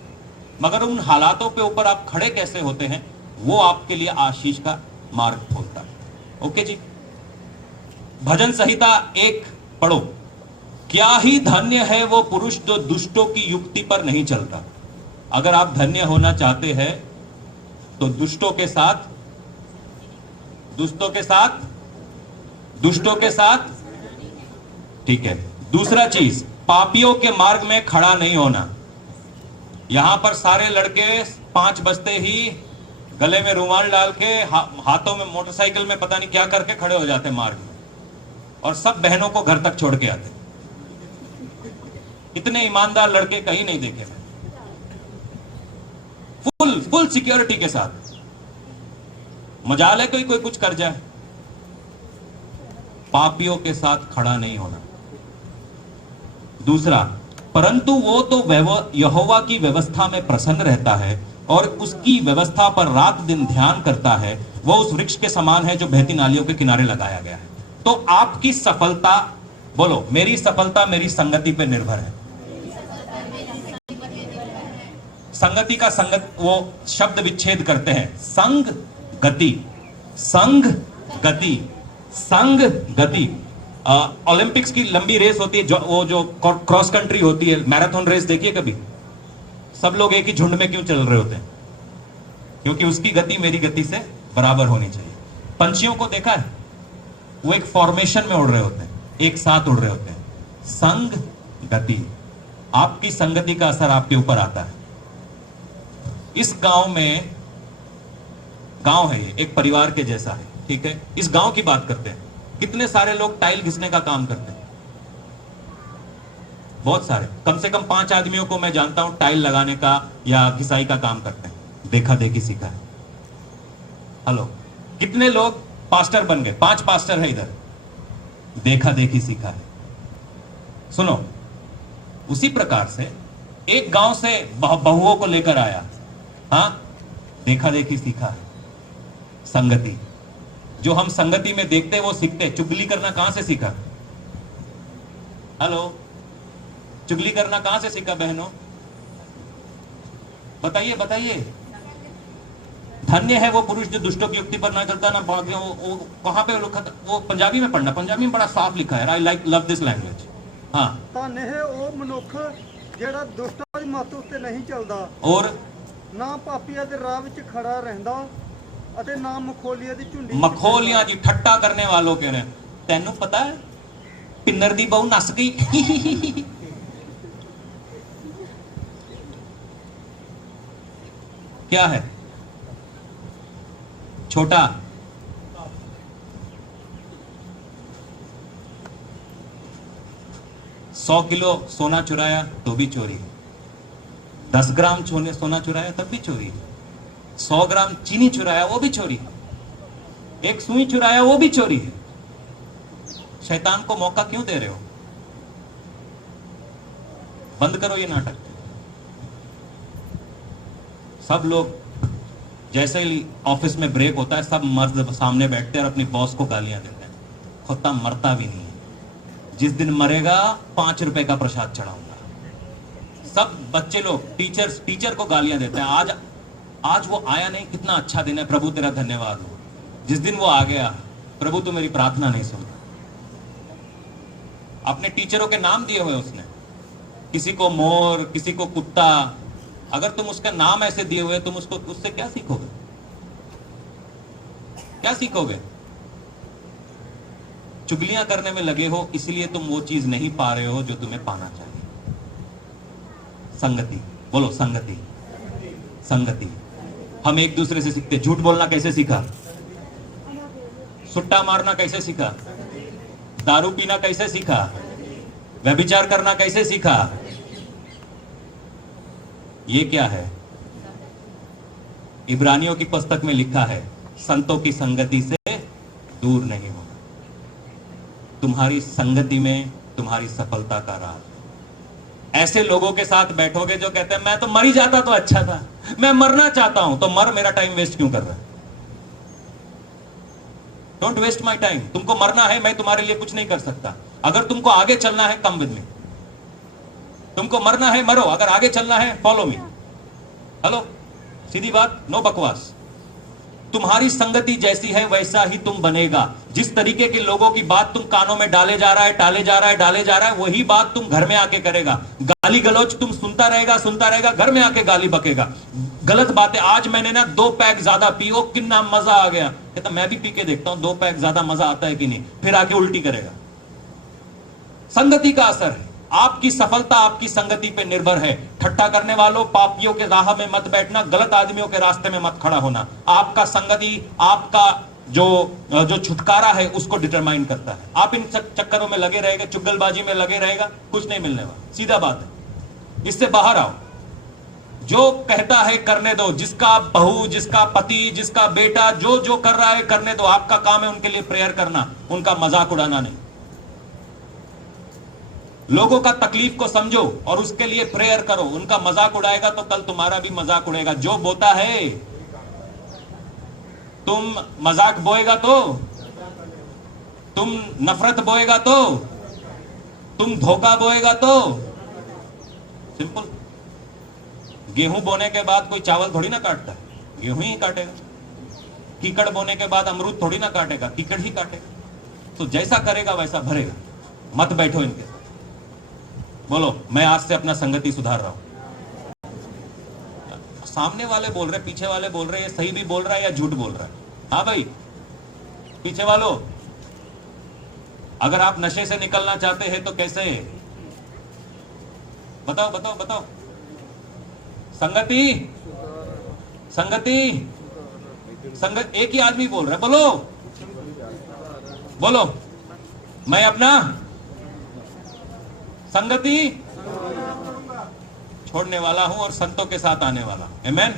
मगर उन हालातों पे ऊपर आप खड़े कैसे होते हैं, वो आपके लिए आशीष का मार्ग खोलता है। ओके जी, भजन संहिता 1 पढ़ो। क्या ही धन्य है वो पुरुष जो दुष्टों की युक्ति पर नहीं चलता। अगर आप धन्य होना चाहते हैं तो दुष्टों के साथ ठीक है। दूसरा चीज, पापियों के मार्ग में खड़ा नहीं होना। यहां पर सारे लड़के 5 बजते ही गले में रुमाल डाल के, हाथों में मोटरसाइकिल में पता नहीं क्या करके खड़े हो जाते मार्ग में, और सब बहनों को घर तक छोड़ के आते। इतने ईमानदार लड़के कहीं नहीं देखे मैं। फुल सिक्योरिटी के साथ। मजाल है कोई कुछ कर जाए। पापियों के साथ खड़ा नहीं होना। दूसरा, परंतु वो तो यहोवा की व्यवस्था में प्रसन्न रहता है और उसकी व्यवस्था पर रात दिन ध्यान करता है। वो उस वृक्ष के समान है जो बहती नालियों के किनारे लगाया गया है। तो आपकी सफलता, बोलो, मेरी सफलता मेरी संगति पे निर्भर है। संगति का वो शब्द विच्छेद करते हैं, संग गति, संग गति, संग गति। ओलंपिक्स की लंबी रेस होती है, वो जो क्रॉस कंट्री होती है, मैराथन रेस देखिए कभी? सब लोग एक ही झुंड में क्यों चल रहे होते हैं? क्योंकि उसकी गति मेरी गति से बराबर होनी चाहिए। पंछियों को देखा है, वो एक फॉर्मेशन में उड़ रहे होते हैं, एक साथ उड़ रहे होते हैं। संग गति, आपकी संगति का असर आपके ऊपर आता है। इस गांव में, गांव है ये, एक परिवार के जैसा है, ठीक है? इस गांव की बात करते हैं। कितने सारे लोग टाइल घिसने का काम करते हैं? बहुत सारे, कम से कम 5 आदमियों को मैं जानता हूं टाइल लगाने का या घिसाई का काम करते हैं। देखा देखी सीखा है। हेलो, कितने लोग पास्टर बन गए? 5 पास्टर है इधर, देखा देखी सीखा है। सुनो, उसी प्रकार से एक गांव से बहुओं को लेकर आया, हाँ, देखा देखी सीखा है। संगति, जो हम संगति में देखते हैं वो सीखते हैं। चुगली करना कहां से सीखा? हेलो, चुगली करना कहां से सीखा बहनों? बताइए बताइए। धन्य है वो पुरुष जो दुष्टों की युक्ति पर ना चलता ना भाग्य। वो कहां पे वो पंजाबी में पढ़ना, पंजाबी में बड़ा साफ लिखा है। I love this language. हाँ, ਧਨ ਹੈ ਉਹ ਮਨੁੱਖ ਜਿਹੜਾ ਦੁਸ਼ਟਾਂ ਦੀ ਮੱਤ ਉੱਤੇ ਨਹੀਂ ਚੱਲਦਾ और ਨਾ ਪਾਪੀਆਂ ਦੇ ਰਾਹ ਵਿੱਚ ਖੜਾ ਰਹਿੰਦਾ ਅਤੇ ਨਾ ਮਖੌਲੀਆਂ ਦੀ ਝੁੰਡੀ मखौलियां जी, ठट्टा करने वालों के ने। तेनू पता है पिन्नर दी बहू नस गई। क्या है? छोटा, 100 किलो सोना चुराया तो भी चोरी है, 10 ग्राम सोना चुराया तब भी चोरी है, 100 ग्राम चीनी चुराया वो भी चोरी है, एक सुई चुराया वो भी चोरी है। शैतान को मौका क्यों दे रहे हो? बंद करो ये नाटक। सब लोग, जैसे ही ऑफिस में ब्रेक होता है, सब मर्द सामने बैठते हैं और अपनी बॉस को गालियां देते हैं। खुदा मरता भी नहीं है। जिस दिन मरेगा 5 रुपए का प्रसाद चढ़ाऊंगा। सब बच्चे लोग टीचर को गालियां देते हैं। आज वो आया नहीं, कितना अच्छा दिन है प्रभु, तेरा धन्यवाद हो। जिस दिन वो आ गया, प्रभु तो मेरी प्रार्थना नहीं सुनता। अपने टीचरों के नाम दिए हुए उसने, किसी को मोर, किसी को कुत्ता। अगर तुम उसका नाम ऐसे दिए हुए, तुम उससे क्या सीखोगे? क्या सीखोगे? चुगलियां करने में लगे हो, इसलिए तुम वो चीज नहीं पा रहे हो जो तुम्हें पाना चाहिए। संगति, बोलो संगति। संगति हम एक दूसरे से सीखते। झूठ बोलना कैसे सीखा? सुट्टा मारना कैसे सीखा? दारू पीना कैसे सीखा? व्यभिचार करना कैसे सीखा? ये क्या है? इब्रानियों की पुस्तक में लिखा है, संतों की संगति से दूर नहीं होना। तुम्हारी संगति में तुम्हारी सफलता का राज। ऐसे लोगों के साथ बैठोगे जो कहते हैं मैं तो मर ही जाता तो अच्छा था, मैं मरना चाहता हूं, तो मर, मेरा टाइम वेस्ट क्यों कर रहा है? Don't waste my time. तुमको मरना है, मैं तुम्हारे लिए कुछ नहीं कर सकता। अगर तुमको आगे चलना है, कम विद मी। तुमको मरना है, मरो। अगर आगे चलना है, फॉलो मी। हेलो, सीधी बात, नो बकवास। तुम्हारी संगति जैसी है वैसा ही तुम बनेगा। जिस तरीके के लोगों की बात तुम कानों में डाले जा रहा है, डाले जा रहा है, वही बात तुम घर में आके करेगा। गाली गलौज तुम सुनता रहेगा, घर में आके गाली बकेगा। गलत बातें, आज मैंने ना 2 पैक ज्यादा पी, ओ कितना मजा आ गया। कहता मैं भी पी के देखता हूं 2 पैक ज्यादा मजा आता है कि नहीं, फिर आके उल्टी करेगा। संगति का असर है। आपकी सफलता आपकी संगति पे निर्भर है। ठट्टा करने वालों, पापियों के राह में मत बैठना, गलत आदमियों के रास्ते में मत खड़ा होना। आपका संगति आपका जो छुटकारा है उसको डिटरमाइन करता है। आप इन चक्करों में लगे रहेगा, चुगलबाजी में लगे रहेगा, कुछ नहीं मिलने वाला। सीधा बात है, इससे बाहर आओ। जो कहता है करने दो। जिसका बहू, जिसका पति, जिसका बेटा जो जो कर रहा है करने दो। आपका काम है उनके लिए प्रेयर करना, उनका मजाक उड़ाना नहीं। लोगों का तकलीफ को समझो और उसके लिए प्रेयर करो। उनका मजाक उड़ाएगा तो कल तुम्हारा भी मजाक उड़ेगा। जो बोता है, तुम मजाक बोएगा तो, तुम नफरत बोएगा तो, तुम धोखा बोएगा तो। सिंपल। गेहूं बोने के बाद कोई चावल थोड़ी ना काटता है, गेहूं ही काटेगा। कीकड़ बोने के बाद अमरूद थोड़ी ना काटेगा, कीकड़ ही काटेगा। तो जैसा करेगा वैसा भरेगा। मत बैठो इनके साथ। बोलो मैं आज से अपना संगति सुधार रहा हूं। सामने वाले बोल रहे, पीछे वाले बोल रहे, ये सही भी बोल रहा है या झूठ बोल रहा है? हाँ भाई पीछे वालों, अगर आप नशे से निकलना चाहते हैं तो कैसे? बताओ बताओ बताओ। संगति संगति संगत, एक ही आदमी बोल रहा है, बोलो बोलो। मैं अपना संगति छोड़ने वाला हूं और संतों के साथ आने वाला हूं। आमेन।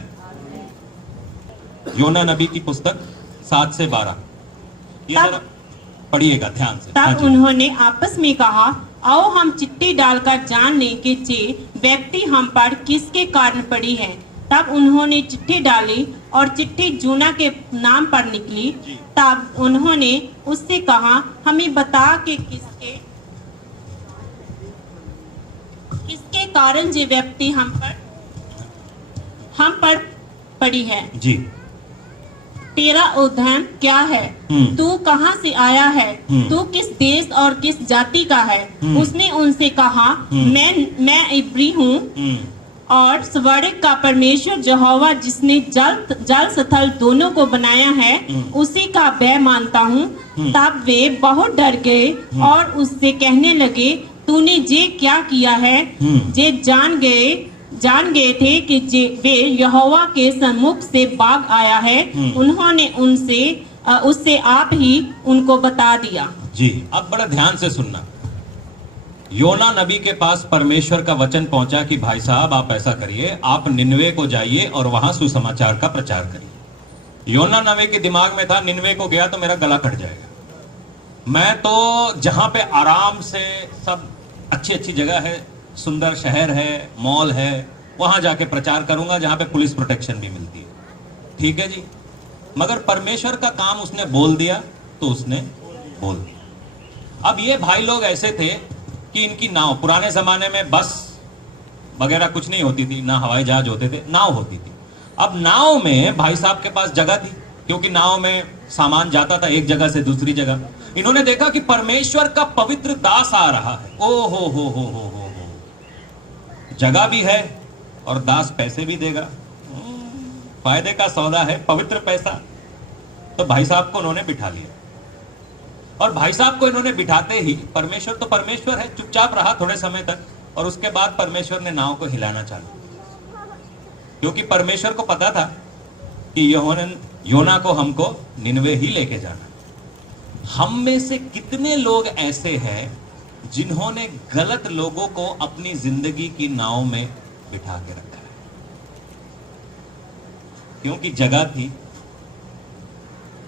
योना नबी की पुस्तक 7 से 12, ये जरा पढ़िएगा ध्यान से। हाँ तब जी। उन्होंने आपस में कहा, आओ हम चिट्ठी डालकर जान लें कि जे व्यक्ति हम पर किसके कारण पड़ी है। तब उन्होंने चिट्ठी डाली और चिट्ठी जूना के नाम पर निकली। तब उन्होंने उससे कहा, हमें बता कि किसके कारण ये व्यक्ति हम पर पड़ी है। जी। तेरा उद्यम क्या है? तू कहाँ से आया है? तू किस देश और किस जाति का है? उसने उनसे कहा, मैं इब्री हूँ और स्वर्ग का परमेश्वर यहोवा जिसने जल स्थल दोनों को बनाया है उसी का मैं मानता हूँ। तब वे बहुत डर गए और उससे कहने लगे, तूने ये क्या किया है? जे जान गए थे कि वे यहोवा के सम्मुख से भाग आया है। उन्होंने उससे आप ही उनको बता दिया। जी, अब बड़ा ध्यान से सुनना। योना नबी के पास परमेश्वर का वचन पहुंचा कि भाई साहब आप ऐसा करिए, आप निनवे को जाइए और वहां सुसमाचार का प्रचार करिए। योना नबी के दिमाग में था, निनवे को गया तो मेरा गला कट जाएगा, मैं तो जहां पे आराम से सब अच्छी जगह है, सुंदर शहर है, मॉल है, वहां जाके प्रचार करूंगा जहां पे पुलिस प्रोटेक्शन भी मिलती है। ठीक है जी। मगर परमेश्वर का काम उसने बोल दिया तो उसने बोल दिया। अब ये भाई लोग ऐसे थे कि इनकी नाव, पुराने जमाने में बस वगैरह कुछ नहीं होती थी, ना हवाई जहाज होते थे, नाव होती थी। अब नाव में भाई साहब के पास जगह थी, क्योंकि नाव में सामान जाता था एक जगह से दूसरी जगह। इन्होंने देखा कि परमेश्वर का पवित्र दास आ रहा है। ओ हो, जगह भी है और दास पैसे भी देगा, फायदे का सौदा है, पवित्र पैसा। तो भाई साहब को उन्होंने बिठा लिया और भाई साहब को इन्होंने बिठाते ही, परमेश्वर तो परमेश्वर है, चुपचाप रहा थोड़े समय तक और उसके बाद परमेश्वर ने नाव को हिलाना चालू, क्योंकि परमेश्वर को पता था कि योना को हमको निनवे ही लेके जाना। हम में से कितने लोग ऐसे हैं जिन्होंने गलत लोगों को अपनी जिंदगी की नाव में बिठा के रखा है? क्योंकि जगह थी,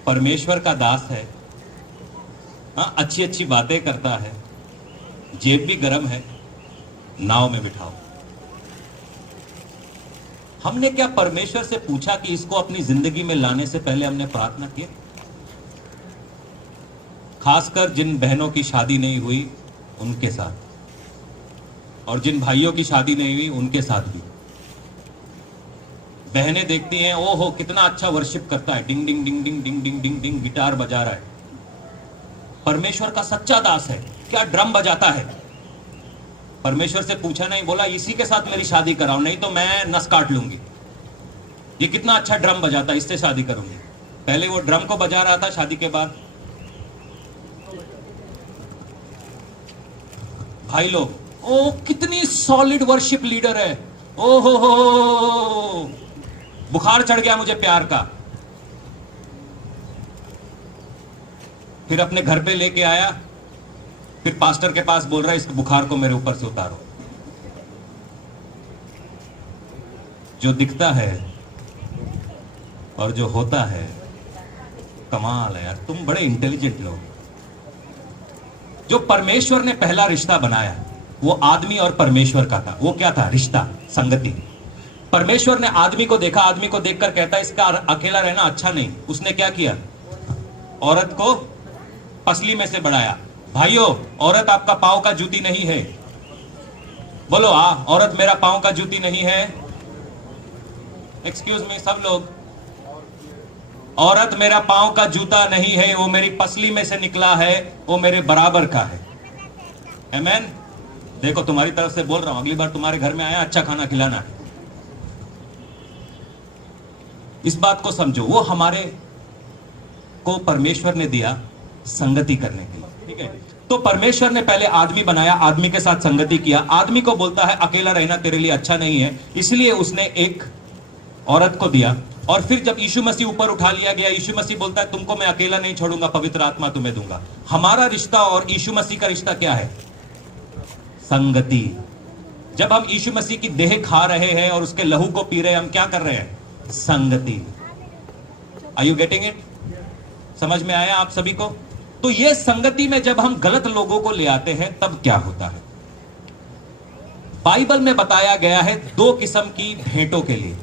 परमेश्वर का दास है, हाँ अच्छी बातें करता है, जेब भी गर्म है, नाव में बिठाओ। हमने क्या परमेश्वर से पूछा कि इसको अपनी जिंदगी में लाने से पहले हमने प्रार्थना की? खासकर जिन बहनों की शादी नहीं हुई उनके साथ, और जिन भाइयों की शादी नहीं हुई उनके साथ भी। बहनें देखती हैं, ओहो कितना अच्छा वर्शिप करता है, डिंग डिंग डिंग डिंग डिंग डिंग डिंग डिंग गिटार बजा रहा है, परमेश्वर का सच्चा दास है, क्या ड्रम बजाता है। परमेश्वर से पूछा नहीं, बोला इसी के साथ मेरी शादी कराओ, नहीं तो मैं नस काट लूंगी। ये कितना अच्छा ड्रम बजाता है, इससे शादी करूंगी। पहले वो ड्रम को बजा रहा था, शादी के बाद भाई लोग, ओ कितनी सॉलिड वर्शिप लीडर है, ओ हो, बुखार चढ़ गया मुझे प्यार का। फिर अपने घर पे लेके आया, फिर पास्टर के पास बोल रहा है इस बुखार को मेरे ऊपर से उतारो। जो दिखता है और जो होता है, कमाल है यार। तुम बड़े इंटेलिजेंट लोग। जो परमेश्वर ने पहला रिश्ता बनाया वो आदमी और परमेश्वर का था। वो क्या था? रिश्ता, संगति। परमेश्वर ने आदमी को देखा, आदमी को देखकर कहता है इसका अकेला रहना अच्छा नहीं। उसने क्या किया? औरत को पसली में से बढ़ाया। भाइयों, औरत आपका पांव का जूती नहीं है। बोलो औरत मेरा पांव का जूती नहीं है। एक्सक्यूज मी सब लोग, औरत मेरा पांव का जूता नहीं है, वो मेरी पसली में से निकला है, वो मेरे बराबर का है। आमीन। देखो तुम्हारी तरफ से बोल रहा हूं, अगली बार तुम्हारे घर में आया अच्छा खाना खिलाना है। इस बात को समझो, वो हमारे को परमेश्वर ने दिया संगति करने के लिए, ठीक है। तो परमेश्वर ने पहले आदमी बनाया, आदमी के साथ संगति किया। आदमी को बोलता है अकेला रहना तेरे लिए अच्छा नहीं है, इसलिए उसने एक औरत को दिया। और फिर जब यीशु मसीह ऊपर उठा लिया गया, यीशु मसीह बोलता है तुमको मैं अकेला नहीं छोड़ूंगा, पवित्र आत्मा तुम्हें दूंगा। हमारा रिश्ता और यीशु मसीह का रिश्ता क्या है? संगति। जब हम यीशु मसीह की देह खा रहे हैं और उसके लहू को पी रहे हैं, हम क्या कर रहे हैं? संगति। Are you getting it? समझ में आया आप सभी को? तो ये संगति में जब हम गलत लोगों को ले आते हैं तब क्या होता है? बाइबल में बताया गया है दो किस्म की भेंटों के लिए,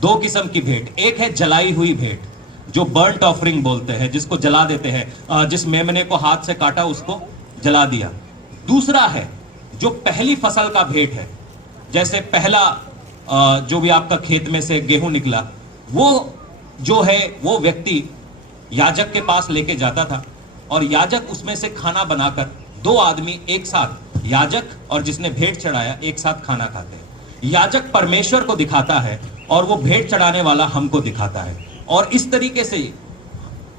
दो किस्म की भेंट। एक है जलाई हुई भेंट, जो बर्न्ट ऑफरिंग बोलते हैं, जिसको जला देते हैं, जिस मेमने को हाथ से काटा उसको जला दिया। दूसरा है जो पहली फसल का भेंट है, जैसे पहला जो भी आपका खेत में से गेहूं निकला, वो जो है वो व्यक्ति याजक के पास लेके जाता था और याजक उसमें से खाना बनाकर, दो आदमी एक साथ, याजक और जिसने भेंट चढ़ाया, एक साथ खाना खाते हैं। याजक परमेश्वर को दिखाता है और वो भेंट चढ़ाने वाला हमको दिखाता है, और इस तरीके से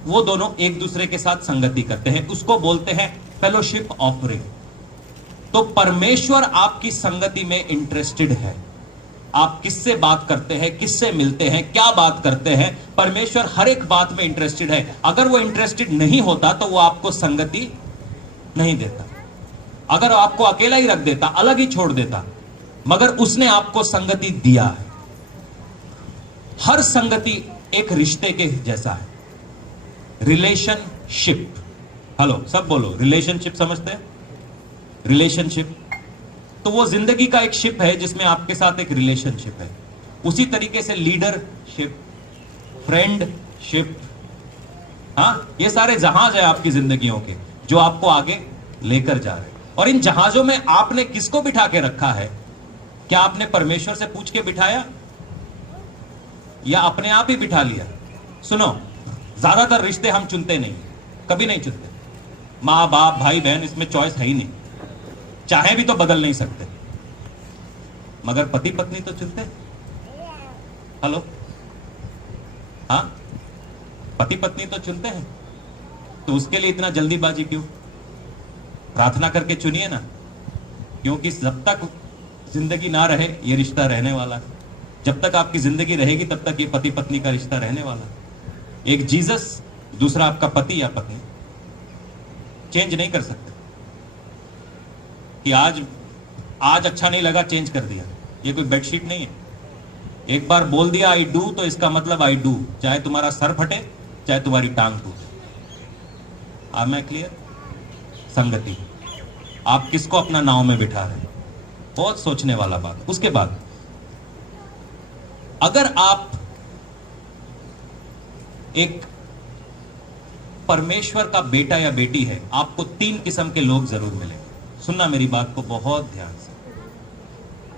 वो दोनों एक दूसरे के साथ संगति करते हैं। उसको बोलते हैं फेलोशिप ऑफरिंग। तो परमेश्वर आपकी संगति में इंटरेस्टेड है। आप किससे बात करते हैं, किससे मिलते हैं, क्या बात करते हैं, परमेश्वर हर एक बात में इंटरेस्टेड है। अगर वो इंटरेस्टेड नहीं होता तो वो आपको संगति नहीं देता, अगर आपको अकेला ही रख देता, अलग ही छोड़ देता, मगर उसने आपको संगति दिया है। हर संगति एक रिश्ते के जैसा है, रिलेशनशिप। हेलो, सब बोलो रिलेशनशिप, समझते हैं? रिलेशनशिप तो वो जिंदगी का एक शिप है जिसमें आपके साथ एक रिलेशनशिप है। उसी तरीके से लीडरशिप, फ्रेंडशिप, हाँ, ये सारे जहाज है आपकी जिंदगियों के जो आपको आगे लेकर जा रहे हैं। और इन जहाजों में आपने किसको बिठा के रखा है? क्या आपने परमेश्वर से पूछ के बिठाया या अपने आप ही बिठा लिया? सुनो, ज्यादातर रिश्ते हम चुनते नहीं, कभी नहीं चुनते। माँ बाप, भाई बहन, इसमें चॉइस है ही नहीं, चाहे भी तो बदल नहीं सकते, मगर पति पत्नी तो चुनते। हेलो, हाँ, पति पत्नी तो चुनते हैं। तो उसके लिए इतना जल्दीबाजी क्यों? प्रार्थना करके चुनिए ना, क्योंकि जब तक जिंदगी ना रहे ये रिश्ता रहने वाला है। जब तक आपकी जिंदगी रहेगी तब तक ये पति पत्नी का रिश्ता रहने वाला है। एक जीसस, दूसरा आपका पति या पत्नी। चेंज नहीं कर सकते कि आज अच्छा नहीं लगा चेंज कर दिया। ये कोई बेडशीट नहीं है। एक बार बोल दिया आई डू तो इसका मतलब आई डू, चाहे तुम्हारा सर फटे चाहे तुम्हारी टांग टूटे। आ मैं क्लियर? संगति, आप किसको अपना नाव में बिठा रहे हैं? बहुत सोचने वाला बात। उसके बाद अगर आप एक परमेश्वर का बेटा या बेटी है, आपको तीन किस्म के लोग जरूर मिलेंगे। सुनना मेरी बात को बहुत ध्यान से।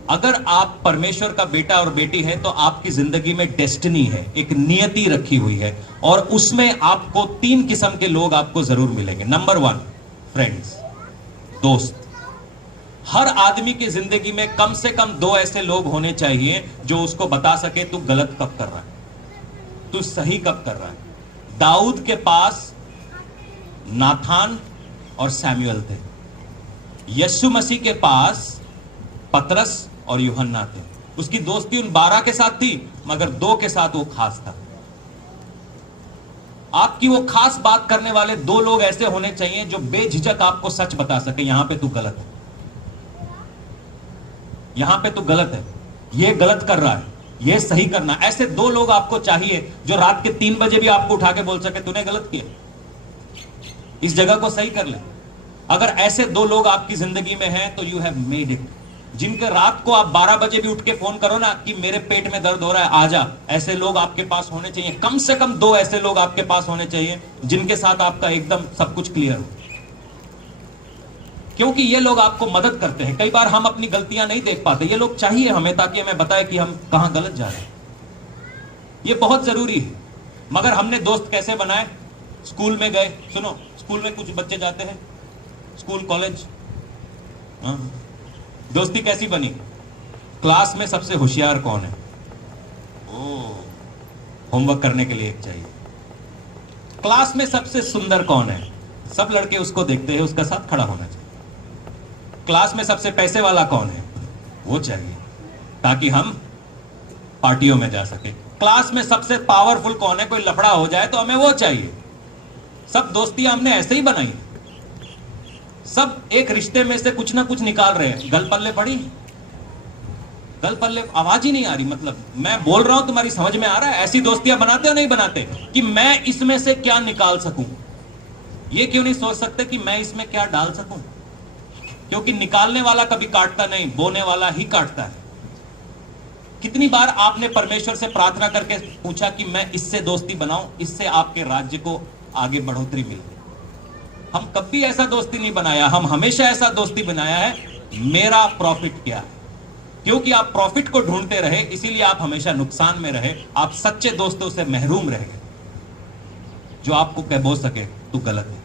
अगर आप परमेश्वर का बेटा और बेटी है तो आपकी जिंदगी में डेस्टिनी है, एक नियति रखी हुई है, और उसमें आपको तीन किस्म के लोग आपको जरूर मिलेंगे। नंबर 1, फ्रेंड्स, दोस्त। हर आदमी की जिंदगी में कम से कम 2 ऐसे लोग होने चाहिए जो उसको बता सके तू गलत कब कर रहा है, तू सही कब कर रहा है। दाऊद के पास नाथान और सैमुअल थे। यीशु मसीह के पास पतरस और यूहन्ना थे। उसकी दोस्ती उन 12 के साथ थी, मगर 2 के साथ वो खास था। आपकी वो खास बात करने वाले 2 लोग ऐसे होने चाहिए जो बेझिझक आपको सच बता सके, यहां पे तू गलत है, यहां पे तू गलत है, ये गलत कर रहा है, ये सही करना। ऐसे 2 लोग आपको चाहिए जो रात के 3 बजे भी आपको उठा के बोल सके तूने गलत किया, इस जगह को सही कर ले। अगर ऐसे 2 लोग आपकी जिंदगी में हैं तो यू हैव मेड इट। जिनके रात को आप 12 बजे भी उठ के फोन करो ना कि मेरे पेट में दर्द हो रहा है आजा, ऐसे लोग आपके पास होने चाहिए। कम से कम 2 ऐसे लोग आपके पास होने चाहिए जिनके साथ आपका एकदम सब कुछ क्लियर हो, क्योंकि ये लोग आपको मदद करते हैं। कई बार हम अपनी गलतियां नहीं देख पाते, ये लोग चाहिए हमें ताकि हमें बताए कि हम कहां गलत जा रहे हैं। ये बहुत जरूरी है। मगर हमने दोस्त कैसे बनाए? स्कूल में गए, सुनो, स्कूल में कुछ बच्चे जाते हैं, स्कूल कॉलेज, दोस्ती कैसी बनी? क्लास में सबसे होशियार कौन है? होमवर्क करने के लिए एक चाहिए। क्लास में सबसे सुंदर कौन है? सब लड़के उसको देखते हैं, उसका साथ खड़ा होना चाहिए। क्लास में सबसे पैसे वाला कौन है? वो चाहिए, ताकि हम पार्टियों में जा सके। क्लास में सबसे पावरफुल कौन है? कोई लफड़ा हो जाए तो हमें वो चाहिए। सब दोस्तियां हमने ऐसे ही बनाई, सब एक रिश्ते में से कुछ ना कुछ निकाल रहे हैं। गल पल्ले पड़ी, गल पल्ले, आवाज ही नहीं आ रही। मतलब मैं बोल रहा हूं, तुम्हारी समझ में आ रहा है? ऐसी दोस्तियां बनाते हो नहीं बनाते कि मैं इसमें से क्या निकाल सकूं? ये क्यों नहीं सोच सकते कि मैं इसमें क्या डाल सकूं? क्योंकि निकालने वाला कभी काटता नहीं, बोने वाला ही काटता है। कितनी बार आपने परमेश्वर से प्रार्थना करके पूछा कि मैं इससे दोस्ती बनाऊं, इससे आपके राज्य को आगे बढ़ोतरी मिले? हम कभी ऐसा दोस्ती नहीं बनाया। हम हमेशा ऐसा दोस्ती बनाया है, मेरा प्रॉफिट क्या है। क्योंकि आप प्रॉफिट को ढूंढते रहे, इसीलिए आप हमेशा नुकसान में रहे। आप सच्चे दोस्तों से महरूम रह गए, जो आपको कह बोल सके तू गलत है,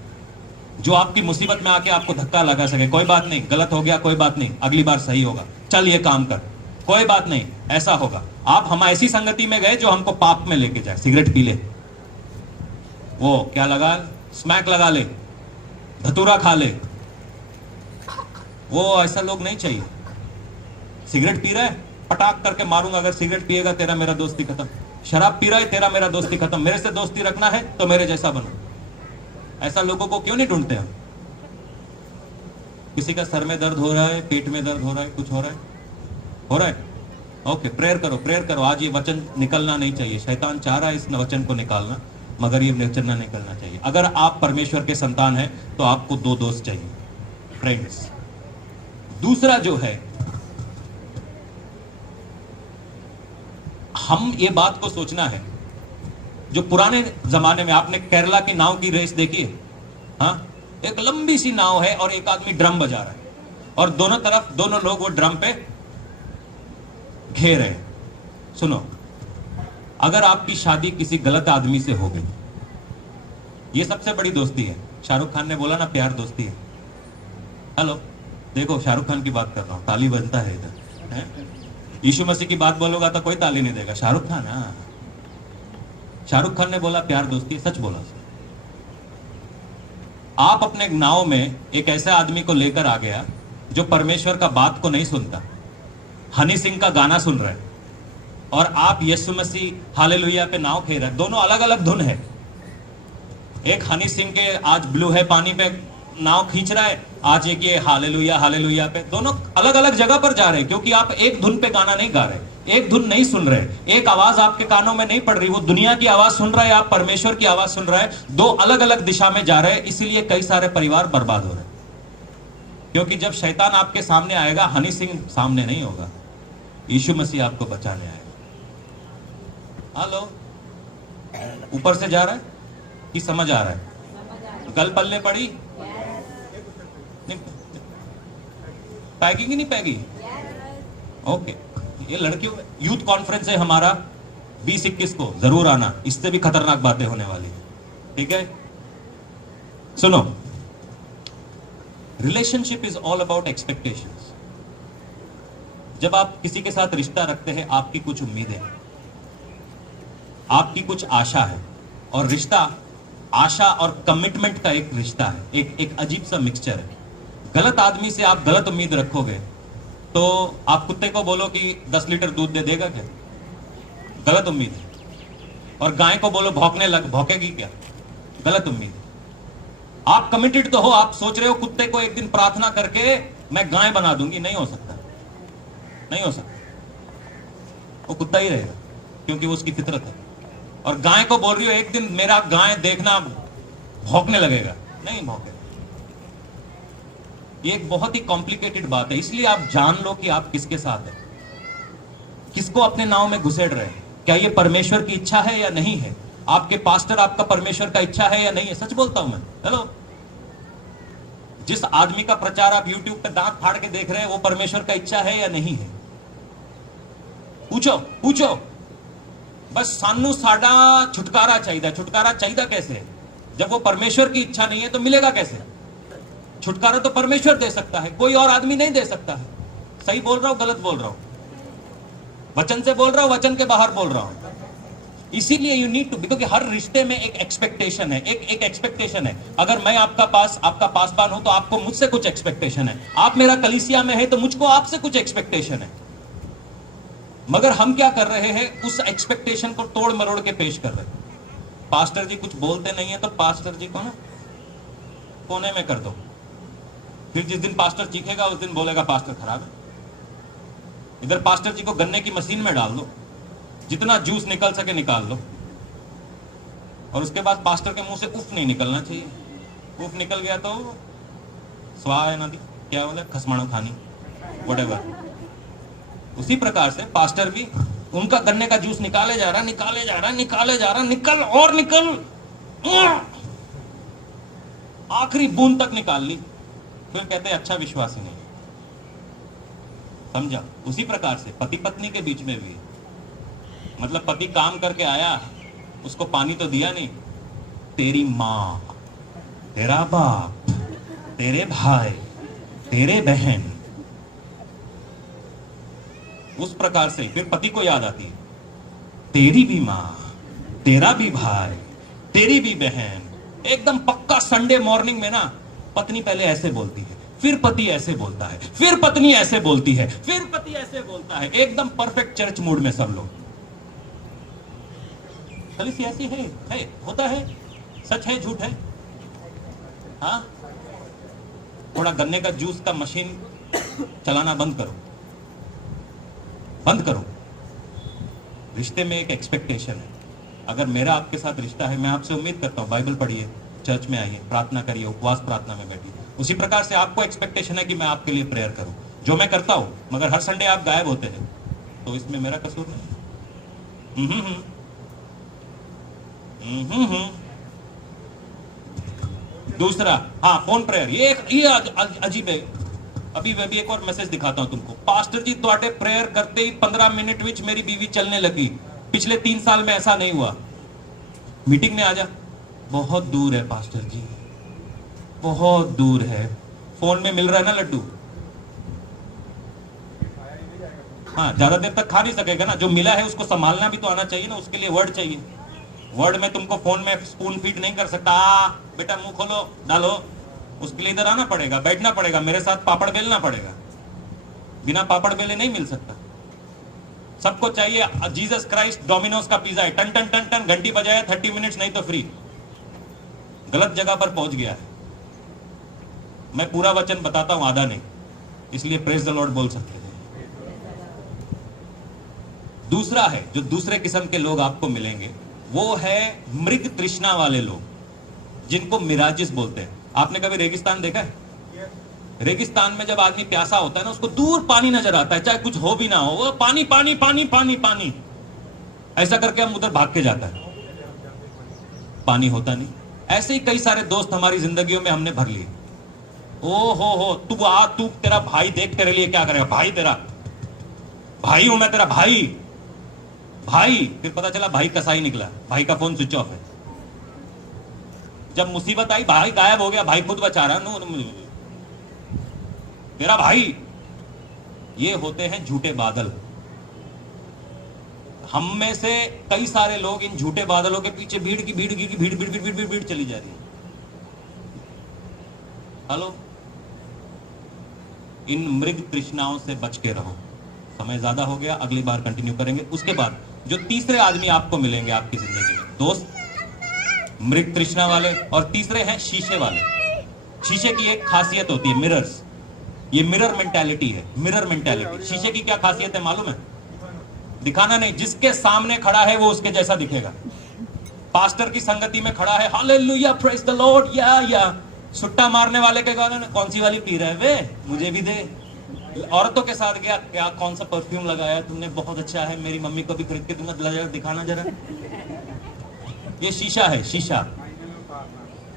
जो आपकी मुसीबत में आके आपको धक्का लगा सके, कोई बात नहीं, गलत हो गया, कोई बात नहीं, अगली बार सही होगा, चल ये काम कर, कोई बात नहीं, ऐसा होगा। आप हम ऐसी संगति में गए जो हमको पाप में लेके जाए। सिगरेट पी ले, वो क्या लगा, स्मैक लगा ले, धतूरा खा ले, वो ऐसा लोग नहीं चाहिए। सिगरेट पी रहा है, पटाक करके मारूंगा अगर सिगरेट पिएगा, तेरा मेरा दोस्ती खत्म। शराब पी रहा है, तेरा मेरा दोस्ती खत्म। मेरे से दोस्ती रखना है तो मेरे जैसा बनो। ऐसा लोगों को क्यों नहीं ढूंढते हम? किसी का सर में दर्द हो रहा है, पेट में दर्द हो रहा है, कुछ हो रहा है, हो रहा है, ओके, प्रेयर करो, प्रेयर करो। आज ये वचन निकलना नहीं चाहिए। शैतान चाह रहा है इस वचन को निकालना, मगर ये वचन ना निकलना चाहिए। अगर आप परमेश्वर के संतान हैं तो आपको दो दोस्त चाहिए, फ्रेंड्स। दूसरा जो है, हम ये बात को सोचना है, जो पुराने जमाने में आपने केरला की नाव की रेस देखी है? हाँ, एक लंबी सी नाव है और एक आदमी ड्रम बजा रहा है और दोनों तरफ दोनों लोग वो ड्रम पे घेर रहे हैं। सुनो, अगर आपकी शादी किसी गलत आदमी से हो गई, ये सबसे बड़ी दोस्ती है। शाहरुख खान ने बोला ना, प्यार दोस्ती है। हेलो, देखो शाहरुख खान की बात कर रहा हूं, ताली बजता है इधर है? यीशु मसीह की बात बोलोगा तो कोई ताली नहीं देगा। शाहरुख खान, हाँ, शाहरुख खान ने बोला प्यार दोस्ती, सच बोला। आप अपने नाव में एक ऐसे आदमी को लेकर आ गया जो परमेश्वर का बात को नहीं सुनता, हनी सिंह का गाना सुन रहे, और आप यीशु मसीह हालेलुया पे नाव खेल रहे। दोनों अलग अलग धुन है। एक हनी सिंह के आज ब्लू है पानी पे नाव खींच रहा है, आज एक ये हालेलुया हालेलुया पे। दोनों अलग अलग जगह पर जा रहे हैं, क्योंकि आप एक धुन पे गाना नहीं गा रहे, एक धुन नहीं सुन रहे, एक आवाज आपके कानों में नहीं पड़ रही। वो दुनिया की आवाज सुन रहा है, आप परमेश्वर की आवाज सुन रहा है। दो अलग अलग दिशा में जा रहे हैं, इसीलिए कई सारे परिवार बर्बाद हो रहे हैं। क्योंकि जब शैतान आपके सामने आएगा, हनी सिंह सामने नहीं होगा, यीशु मसीह आपको बचाने आएगा। हेलो, ऊपर से जा रहा है कि समझ आ रहा है? गल पल्ले पड़ी? पैगिंग ही नहीं पैगी? ओके, ये लड़कियों यूथ कॉन्फ्रेंस है हमारा 20-21 को, जरूर आना, इससे भी खतरनाक बातें होने वाली है, ठीक है? सुनो, relationship is all about expectations. जब आप किसी के साथ रिश्ता रखते हैं, आपकी कुछ उम्मीदें हैं, आपकी कुछ आशा है, और रिश्ता आशा और कमिटमेंट का एक रिश्ता है, एक अजीब सा मिक्सचर है। गलत आदमी से आप गलत उम्मीद रखोगे तो आप कुत्ते को बोलो कि 10 लीटर दूध दे देगा क्या? गलत उम्मीद है। और गाय को बोलो भौंकने लग, भौंकेगी क्या? गलत उम्मीद है। आप कमिटेड तो हो, आप सोच रहे हो कुत्ते को एक दिन प्रार्थना करके मैं गाय बना दूंगी, नहीं हो सकता, नहीं हो सकता। वो कुत्ता ही रहेगा, क्योंकि वो उसकी फितरत है। और गाय को बोल रही हो एक दिन मेरा गाय देखना भौंकने लगेगा, नहीं भौंकेगा। ये एक बहुत ही कॉम्प्लिकेटेड बात है, इसलिए आप जान लो कि आप किसके साथ हैं, किसको अपने नाव में घुसेड़ रहे हैं। क्या ये परमेश्वर की इच्छा है या नहीं है? आपके पास्टर आपका परमेश्वर का इच्छा है या नहीं है? सच बोलता हूं मैं। हेलो, जिस आदमी का प्रचार आप YouTube पे दांत फाड़ के देख रहे हैं, वो परमेश्वर का इच्छा है या नहीं है? पूछो पूछो। बस सानू साडा छुटकारा चाहिए। छुटकारा चाहिए कैसे? जब वो परमेश्वर की इच्छा नहीं है तो मिलेगा कैसे? छुटकारा तो परमेश्वर दे सकता है, कोई और आदमी नहीं दे सकता है। सही बोल रहा हूं, गलत बोल रहा हूं? वचन से बोल रहा हूं, वचन के बाहर बोल रहा हूं? इसीलिए यू नीड टू, क्योंकि हर रिश्ते में एक एक्सपेक्टेशन है, एक एक्सपेक्टेशन है। अगर मैं आपका पासबान हूं तो आपको मुझसे कुछ एक्सपेक्टेशन है। आप मेरा कलीसिया में है तो मुझको आपसे कुछ एक्सपेक्टेशन है। मगर हम क्या कर रहे हैं? उस एक्सपेक्टेशन को तोड़ मरोड़ के पेश कर रहे हैं। पास्टर जी कुछ बोलते नहीं है तो पास्टर जी को ना कोने में कर दो। फिर जिस दिन पास्टर चीखेगा उस दिन बोलेगा पास्टर खराब है। इधर पास्टर जी को गन्ने की मशीन में डाल दो, जितना जूस निकल सके निकाल लो, और उसके बाद पास्टर के मुंह से उफ नहीं निकलना चाहिए। उफ निकल गया तो स्वाहा है नदी, क्या बोले, खसमाणो खानी, व्हाटएवर। उसी प्रकार से पास्टर भी उनका गन्ने का जूस निकाले जा रहा, निकल और निकल, आखिरी बूंद तक निकाल ली, फिर कहते अच्छा विश्वासी नहीं। समझा? उसी प्रकार से पति पत्नी के बीच में भी, मतलब पति काम करके आया, उसको पानी तो दिया नहीं, तेरी माँ, तेरा बाप, तेरे भाई, तेरे बहन, उस प्रकार से फिर पति को याद आती है, तेरी भी माँ, तेरा भी भाई, तेरी भी बहन। एकदम पक्का संडे मॉर्निंग में ना पत्नी पहले ऐसे बोलती है, फिर पति ऐसे बोलता है, फिर पत्नी ऐसे बोलती है, फिर पति ऐसे बोलता है। एकदम परफेक्ट चर्च मूड में सब लोग। कलीसी ऐसी है, होता है, सच है झूठ है? हाँ, थोड़ा गन्ने का जूस का मशीन चलाना बंद करो, बंद करो। रिश्ते में एक एक्सपेक्टेशन है। अगर मेरा आपके साथ रिश्ता है, मैं आपसे उम्मीद करता हूँ बाइबल पढ़िए, चर्च में आइए, प्रार्थना करिए, उपवास प्रार्थना में बैठिए। उसी प्रकार से आपको एक्सपेक्टेशन है कि मैं आपके लिए प्रेयर करूं, जो मैं करता हूं। मगर हर संडे आप गायब होते हैं तो इसमें मेरा कसूर नहीं। दूसरा, हाँ, फोन प्रेयर, ये अजीब है। अभी मैं भी एक और मैसेज दिखाता हूं तुमको। पास्टर जी तुहाडे प्रेयर करते ही 15 मिनट विच मेरी बीवी चलने लगी। पिछले 3 साल में ऐसा नहीं हुआ। मीटिंग में आ जा, बहुत दूर है पास्टर जी, बहुत दूर है। फोन में मिल रहा है ना लड्डू, हाँ, ज्यादा देर तक खा नहीं सकेगा ना। जो मिला है उसको संभालना भी तो आना चाहिए ना, उसके लिए वर्ड चाहिए। वर्ड में तुमको फोन में स्पून फीड नहीं कर सकता। बेटा मुंह खोलो, डालो, उसके लिए इधर आना पड़ेगा, बैठना पड़ेगा, मेरे साथ पापड़ बेलना पड़ेगा। बिना पापड़ बेले नहीं मिल सकता। सबको चाहिए जीसस क्राइस्ट डोमिनोज का पिज्जा है, टन टन टन टन, घंटी बजाया 30 मिनट्स नहीं तो फ्री। गलत जगह पर पहुंच गया है। मैं पूरा वचन बताता हूं, आधा नहीं, इसलिए प्रेज द लॉर्ड बोल सकते हैं। दूसरा है, जो दूसरे किस्म के लोग आपको मिलेंगे, वो है मृग तृष्णा वाले लोग, जिनको मिराजिस बोलते हैं। आपने कभी रेगिस्तान देखा है? रेगिस्तान में जब आदमी प्यासा होता है ना, उसको दूर पानी नजर आता है, चाहे कुछ हो भी ना हो, वो पानी पानी पानी पानी पानी ऐसा करके हम उधर भाग के जाता है, पानी होता नहीं। ऐसे ही कई सारे दोस्त हमारी जिंदगियों में हमने भर लिए। ओ हो, तू आ, तू, तेरा भाई देख तेरे लिए क्या करेगा, भाई तेरा भाई हूं मैं, तेरा भाई भाई। फिर पता चला भाई कसाई निकला, भाई का फोन स्विच ऑफ है। जब मुसीबत आई, भाई गायब हो गया, भाई खुद बचा रहा, तेरा भाई। ये होते हैं झूठे बादल। हम में से कई सारे लोग इन झूठे बादलों के पीछे भीड़ की भीड़ की भीड़ भीड़ भीड़ भीड़ भीड़ चली जा रही है। हेलो, इन मृग तृष्णाओं से बच के रहो। समय ज्यादा हो गया, अगली बार कंटिन्यू करेंगे। उसके बाद जो तीसरे आदमी आपको मिलेंगे आपकी जिंदगी में, दोस्त मृग तृष्णा वाले, और तीसरे हैं शीशे वाले। शीशे की एक खासियत होती है, मिरर्स। ये मिरर मेंटालिटी है, मिरर मेंटालिटी। शीशे की क्या खासियत है मालूम है? दिखाना नहीं, जिसके सामने खड़ा है वो उसके जैसा दिखेगा। पास्टर की संगति में खड़ा है, हालेलुया, प्रेज द लॉर्ड, या सुट्टा मारने वाले के गाने, कौन सी वाली पी रहा है वे, मुझे भी दे। औरतों के साथ गया, क्या कौन सा परफ्यूम लगाया तुमने, बहुत अच्छा है, मेरी मम्मी को भी खरीद के दूंगा, दिखाना जरा। ये शीशा है, शीशा।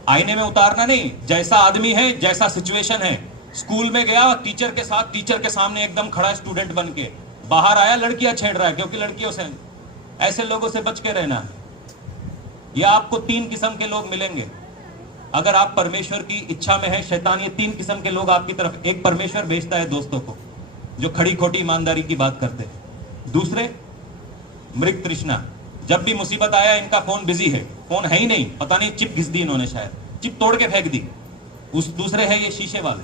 आईने में उतारना नहीं, जैसा आदमी है, जैसा सिचुएशन है। स्कूल में गया टीचर के साथ, टीचर के सामने एकदम खड़ा स्टूडेंट बन के, बाहर आया लड़कियां छेड़ रहा है, क्योंकि लड़कियों से ऐसे लोगों से बच के रहना है। या आपको 3 किस्म के लोग मिलेंगे अगर आप परमेश्वर की इच्छा में है। शैतान ये 3 किस्म के लोग आपकी तरफ, एक परमेश्वर भेजता है दोस्तों को जो खड़ी खोटी ईमानदारी की बात करते हैं। दूसरे मृग तृष्णा, जब भी मुसीबत आया इनका फोन बिजी है, फोन है ही नहीं, पता नहीं चिप घिस दी इन्होंने, शायद चिप तोड़ के फेंक दी। उस दूसरे है ये शीशे वाले,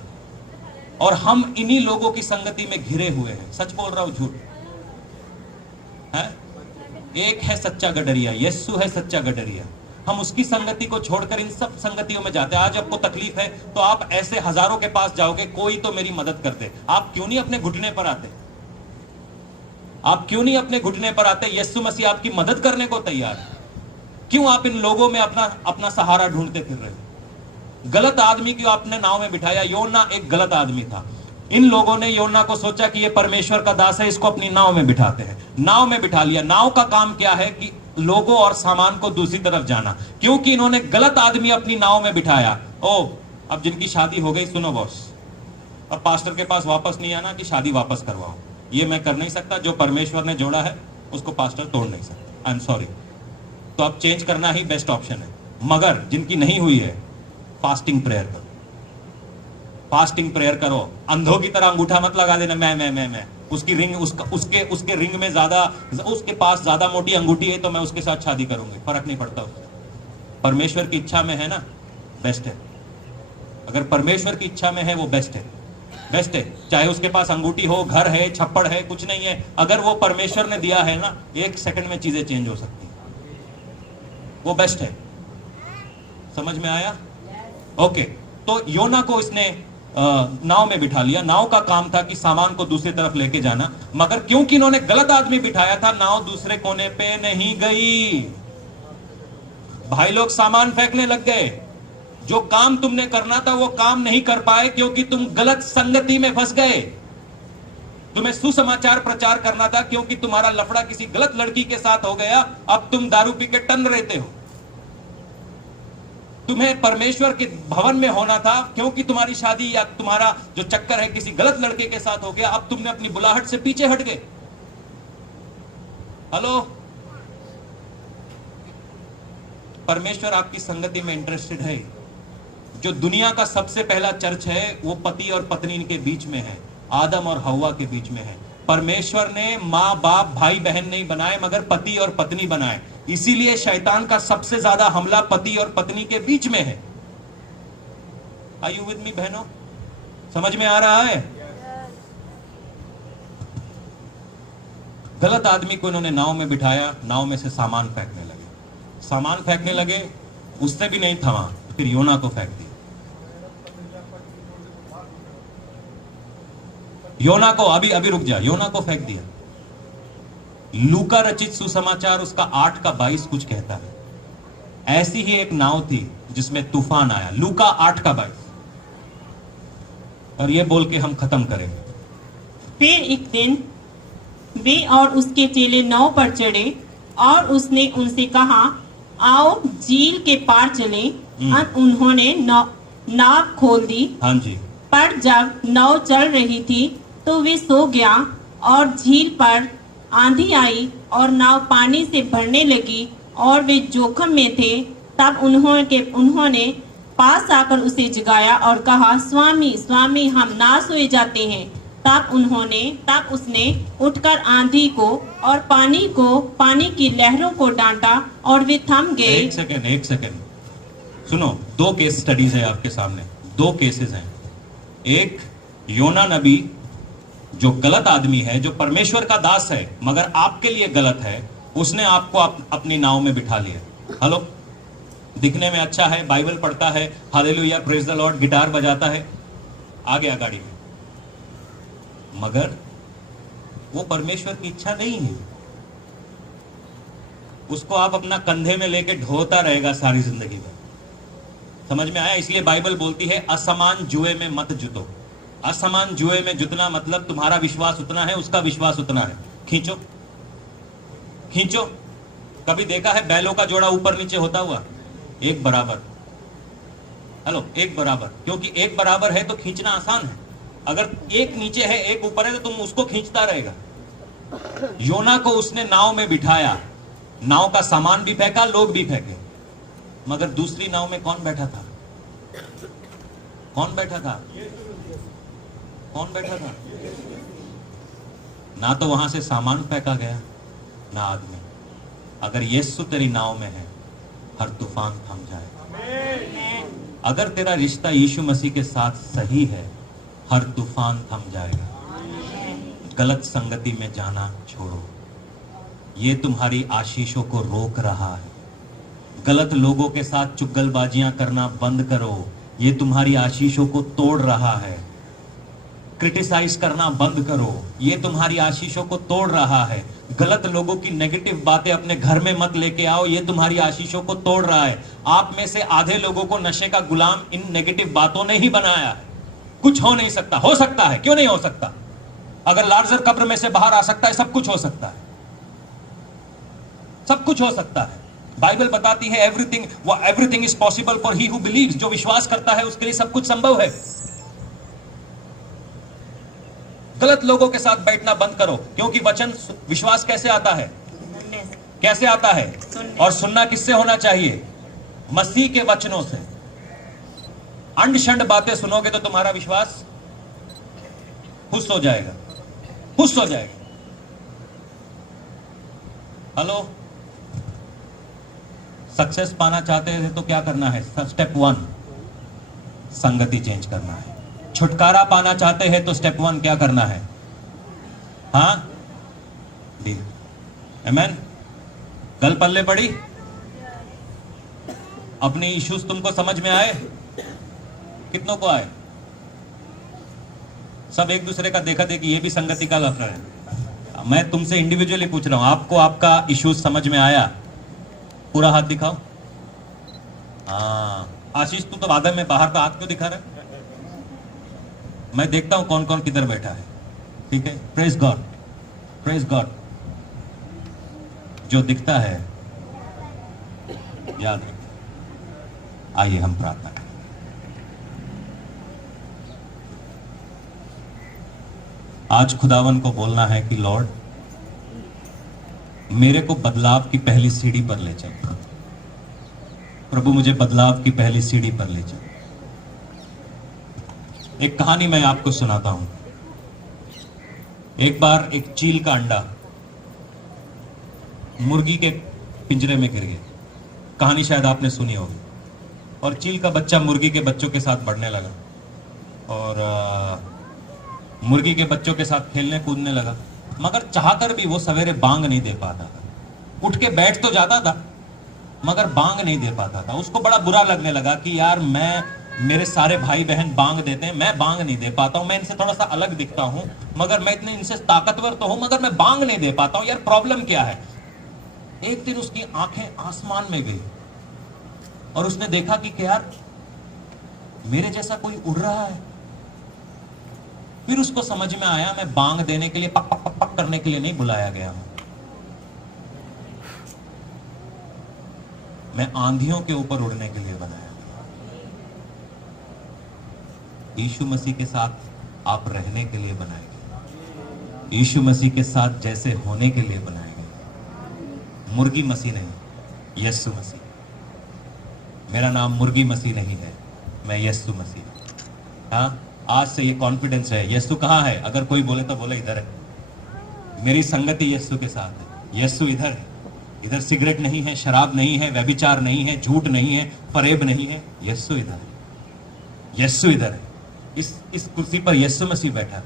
और हम इन्हीं लोगों की संगति में घिरे हुए हैं। सच बोल रहा हूं झूठ है? एक है सच्चा गडरिया, यीशु है सच्चा गडरिया। हम उसकी संगति को छोड़कर इन सब संगतियों में जाते हैं। आज आपको तकलीफ है तो आप ऐसे हजारों के पास जाओगे, कोई तो मेरी मदद कर दे। आप क्यों नहीं अपने घुटने पर आते? आप क्यों नहीं अपने घुटने पर आते? यीशु मसीह आपकी मदद करने को तैयार है। क्यों आप इन लोगों में अपना सहारा ढूंढते फिर रहे हो? गलत आदमी क्यों आपने नाव में बिठाया? योना एक गलत आदमी था। इन लोगों ने योना को सोचा कि ये परमेश्वर का दास है, इसको अपनी नाव में बिठाते हैं। नाव में बिठा लिया। नाव का काम क्या है कि लोगों और सामान को दूसरी तरफ जाना। क्योंकि इन्होंने गलत आदमी अपनी नाव में बिठाया। ओ, अब जिनकी शादी हो गई, सुनो बॉस, अब पास्टर के पास वापस नहीं आना कि शादी वापस करवाओ। ये मैं कर नहीं सकता। जो परमेश्वर ने जोड़ा है उसको पास्टर तोड़ नहीं सकता। I am sorry. तो अब चेंज करना ही बेस्ट ऑप्शन है। मगर जिनकी नहीं हुई है, फास्टिंग प्रेयर करो। फास्टिंग प्रेयर करो। अंधों की तरह अंगूठा मत लगा देना, मैं उसकी रिंग, उसके रिंग में ज्यादा, उसके पास ज्यादा मोटी अंगूठी है तो मैं उसके साथ शादी करूंगी। फर्क नहीं पड़ता उससे। परमेश्वर की इच्छा में है ना, बेस्ट है। अगर परमेश्वर की इच्छा में है वो बेस्ट है, बेस्ट है। चाहे उसके पास अंगूठी हो, घर है, छप्पड़ है, कुछ नहीं है, अगर वो परमेश्वर ने दिया है ना, 1 सेकंड में चीजें चेंज हो सकती है। वो बेस्ट है। समझ में आया? ओके। तो योना को इसने नाव में बिठा लिया। नाव का काम था कि सामान को दूसरी तरफ लेके जाना, मगर क्योंकि इन्होंने गलत आदमी बिठाया था, नाव दूसरे कोने पे नहीं गई। भाई लोग सामान फेंकने लग गए। जो काम तुमने करना था वो काम नहीं कर पाए क्योंकि तुम गलत संगति में फंस गए। तुम्हें सुसमाचार प्रचार करना था क्योंकि तुम्हारा लफड़ा किसी गलत लड़की के साथ हो गया। अब तुम दारू पी के टन रहते हो। तुम्हें परमेश्वर के भवन में होना था क्योंकि तुम्हारी शादी या तुम्हारा जो चक्कर है किसी गलत लड़के के साथ हो गया। अब तुमने अपनी बुलाहट से पीछे हट गए। हेलो, परमेश्वर आपकी संगति में इंटरेस्टेड है। जो दुनिया का सबसे पहला चर्च है वो पति और पत्नी के बीच में है, आदम और हव्वा के बीच में है। परमेश्वर ने माँ बाप भाई बहन नहीं बनाए मगर पति और पत्नी बनाए। इसीलिए शैतान का सबसे ज्यादा हमला पति और पत्नी के बीच में है। आर यू विद मी बहनों? समझ में आ रहा है? गलत आदमी को इन्होंने नाव में बिठाया। नाव में से सामान फेंकने लगे। सामान फेंकने लगे, उससे भी नहीं थमा, फिर योना को फेंक दिया। योना को अभी रुक जा, योना को फेंक दिया। लूका रचित सुसमाचार उसका 8:22 कुछ कहता है। ऐसी ही एक नाव थी जिसमें तूफान आया। लूका 8:22। और ये बोल के हम खत्म करेंगे। फिर एक दिन वे और उसके चेले नाव पर चढ़े और उसने उनसे कहा, आओ झील के पार चले। उन्होंने नाव खोल दी। हाँ जी। पर जब नाव चल रही थी तो वे सो गया और झील पर आंधी आई और नाव पानी से भरने लगी और वे जोखिम में थे। तब उन्होंने पास आकर उसे जगाया और कहा, स्वामी स्वामी, हम नाश हो जाते हैं। तब उसने उठकर आंधी को और पानी की लहरों को डांटा और वे थम गए। एक सेकंड सुनो। 2 केस स्टडीज है आपके सामने, 2 केसेस हैं। एक योना नबी जो गलत आदमी है, जो परमेश्वर का दास है मगर आपके लिए गलत है, उसने आपको अपनी नाव में बिठा लिया। हेलो, दिखने में अच्छा है, बाइबल पढ़ता है, hallelujah, praise the Lord, guitar बजाता है, आ गया गाड़ी में, मगर वो परमेश्वर की इच्छा नहीं है। उसको आप अपना कंधे में लेके ढोता रहेगा सारी जिंदगी में। समझ में आया? इसलिए बाइबल बोलती है असमान जुए में मत जुतो। असमान जुए में जुतना मतलब तुम्हारा विश्वास उतना है, उसका विश्वास उतना है। खींचो खींचो। कभी देखा है बैलों का जोड़ा ऊपर नीचे होता हुआ? एक बराबर। हेलो, एक बराबर। क्योंकि एक बराबर है तो खींचना आसान है। अगर एक नीचे है एक ऊपर है तो तुम उसको खींचता रहेगा। योना को उसने नाव में बिठाया नाव का सामान भी फेंका, लोग भी फेंके, मगर दूसरी नाव में कौन बैठा था? कौन बैठा था? कौन बैठा था? ना तो वहां से सामान फेंका गया, ना आदमी। अगर यीशु तेरी नाव में है, हर तूफान थम जाएगा। अगर तेरा रिश्ता यीशु मसीह के साथ सही है, हर तूफान थम जाएगा। गलत संगति में जाना छोड़ो, ये तुम्हारी आशीषों को रोक रहा है। गलत लोगों के साथ चुगलबाजियां करना बंद करो, ये तुम्हारी आशीषों को तोड़ रहा है। क्रिटिसाइज करना बंद करो, ये तुम्हारी आशीषों को तोड़ रहा है। गलत लोगों की नेगेटिव बातें अपने घर में मत लेके आओ, ये तुम्हारी आशीषों को तोड़ रहा है। आप में से आधे लोगों को नशे का गुलाम इन नेगेटिव बातों ने ही बनाया है। कुछ हो नहीं सकता, हो सकता है, क्यों नहीं हो सकता? अगर लाजर कब्र में से बाहर आ सकता है, सब कुछ हो सकता है, सब कुछ हो सकता है। बाइबल बताती है everything is possible for he who believes. जो विश्वास करता है उसके लिए सब कुछ संभव है। गलत लोगों के साथ बैठना बंद करो, क्योंकि वचन विश्वास कैसे आता है? कैसे आता है? और सुनना किससे होना चाहिए? मसीह के वचनों से। अंड शंड बातें सुनोगे तो तुम्हारा विश्वास हुस हो जाएगा, हुस हो जाएगा। हेलो, सक्सेस पाना चाहते हैं तो क्या करना है? स्टेप 1 संगति चेंज करना है। छुटकारा पाना चाहते हैं तो स्टेप 1 क्या करना है? हाँ, आमेन। कल पल्ले पड़ी, अपने इश्यूज तुमको समझ में आए? कितनों को आए? सब एक दूसरे का देखा देखी, ये भी संगति का लफड़ा है। मैं तुमसे इंडिविजुअली पूछ रहा हूं, आपको आपका इश्यूज समझ में आया? पूरा हाथ दिखाओ। हाँ, आशीष तू तो वादा में बाहर का हाथ क्यों दिखा रहा है? मैं देखता हूं कौन कौन किधर बैठा है। ठीक है, प्रेज गॉड, प्रेज गॉड। जो दिखता है याद रखें। आइए हम प्रार्थना करें। आज खुदावन को बोलना है कि लॉर्ड, मेरे को बदलाव की पहली सीढ़ी पर ले चल। प्रभु, मुझे बदलाव की पहली सीढ़ी पर ले चल। एक कहानी मैं आपको सुनाता हूं। एक बार एक चील का अंडा मुर्गी के पिंजरे में गिर गया। कहानी शायद आपने सुनी होगी। और चील का बच्चा मुर्गी के बच्चों के साथ बढ़ने लगा और मुर्गी के बच्चों के साथ खेलने कूदने लगा, मगर चाहकर भी वो सवेरे बांग नहीं दे पाता था। उठ के बैठ तो जाता था मगर बांग नहीं दे पाता था। उसको बड़ा बुरा लगने लगा कि यार, मेरे सारे भाई बहन बांग देते हैं, मैं बांग नहीं दे पाता हूं। मैं इनसे थोड़ा सा अलग दिखता हूं, मगर मैं इतने इनसे ताकतवर तो हूं, मगर मैं बांग नहीं दे पाता हूं। यार, प्रॉब्लम क्या है? एक दिन उसकी आंखें आसमान में गई और उसने देखा कि यार, मेरे जैसा कोई उड़ रहा है। फिर उसको समझ में आया, मैं बांग देने के लिए, पक पक पक पक करने के लिए नहीं बुलाया गया हूं। मैं आंधियों के ऊपर उड़ने के लिए बनाया। यीशु मसीह के साथ आप रहने के लिए बनाए गए। यीशु मसीह के साथ जैसे होने के लिए बनाए गए। मुर्गी मसीह नहीं, यीशु मसीह। मेरा नाम मुर्गी मसीह नहीं है, मैं यीशु मसीह हूं। हाँ, आज से ये कॉन्फिडेंस है। यीशु कहाँ है? अगर कोई बोले तो बोले इधर है। मेरी संगति यीशु के साथ है। यीशु इधर है। इधर सिगरेट नहीं है, शराब नहीं है, व्यभिचार नहीं है, झूठ नहीं है, फरेब नहीं है। यीशु इधर है। यीशु इधर है। इस कुर्सी पर यीशु मसीह बैठा है।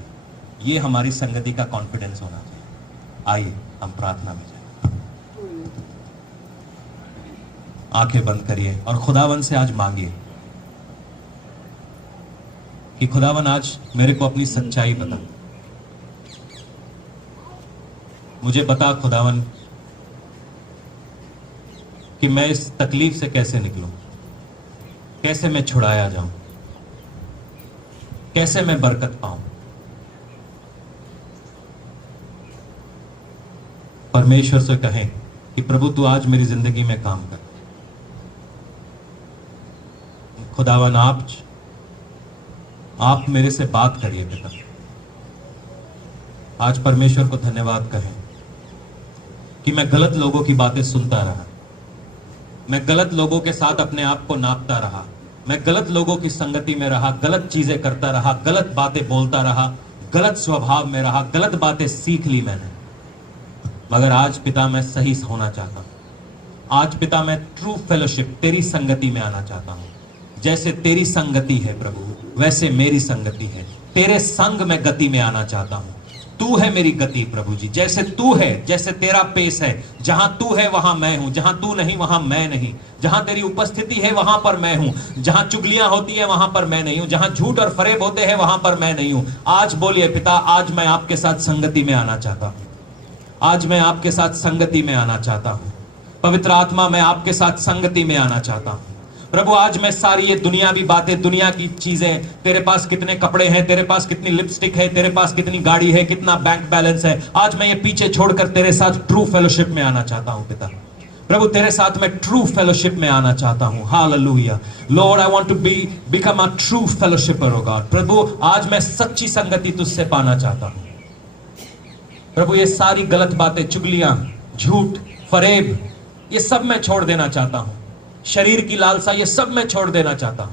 ये हमारी संगति का कॉन्फिडेंस होना चाहिए। आइए हम प्रार्थना में जाएं। आंखें बंद करिए और खुदावन से आज मांगिए कि खुदावन, आज मेरे को अपनी सच्चाई बता। मुझे बता खुदावन कि मैं इस तकलीफ से कैसे निकलूं, कैसे मैं छुड़ाया जाऊं, कैसे मैं बरकत पाऊं। परमेश्वर से कहें कि प्रभु, तू आज मेरी जिंदगी में काम कर। खुदावन, आप मेरे से बात करिए पिता। आज परमेश्वर को धन्यवाद कहें कि मैं गलत लोगों की बातें सुनता रहा, मैं गलत लोगों के साथ अपने आप को नापता रहा, मैं गलत लोगों की संगति में रहा, गलत चीजें करता रहा, गलत बातें बोलता रहा, गलत स्वभाव में रहा, गलत बातें सीख ली मैंने। मगर आज पिता मैं सही होना चाहता हूं। आज पिता मैं ट्रू फेलोशिप, तेरी संगति में आना चाहता हूं। जैसे तेरी संगति है प्रभु, वैसे मेरी संगति है। तेरे संग में गति में आना चाहता हूं। तू है मेरी गति प्रभु जी। जैसे तू है, जैसे तेरा पेस है, जहां तू है वहां मैं हूं, जहां तू नहीं वहां मैं नहीं, जहां तेरी उपस्थिति है वहां पर मैं हूं, जहां चुगलियां होती है वहां पर मैं नहीं हूं, जहां झूठ और फरेब होते हैं वहां पर मैं नहीं हूं। आज बोलिए पिता, आज मैं आपके साथ संगति में आना चाहता हूं। आज मैं आपके साथ संगति में आना चाहता हूं। पवित्र आत्मा, मैं आपके साथ संगति में आना चाहता हूं। प्रभु आज मैं सारी ये दुनियावी बातें, दुनिया की चीजें, तेरे पास कितने कपड़े हैं, तेरे पास कितनी लिपस्टिक है, तेरे पास कितनी गाड़ी है, कितना बैंक बैलेंस है, आज मैं ये पीछे छोड़कर तेरे साथ ट्रू फेलोशिप में आना चाहता हूं पिता। प्रभु तेरे साथ मैं ट्रू फेलोशिप में आना चाहता हूं। Hallelujah lord, I want to become a true fellowshipper O God. प्रभु आज मैं सच्ची संगति तुझसे पाना चाहता हूं। प्रभु ये सारी गलत बातें, चुगलियां, झूठ, फरेब, ये सब मैं छोड़ देना चाहता हूं। शरीर की लालसा, ये सब मैं छोड़ देना चाहता हूं।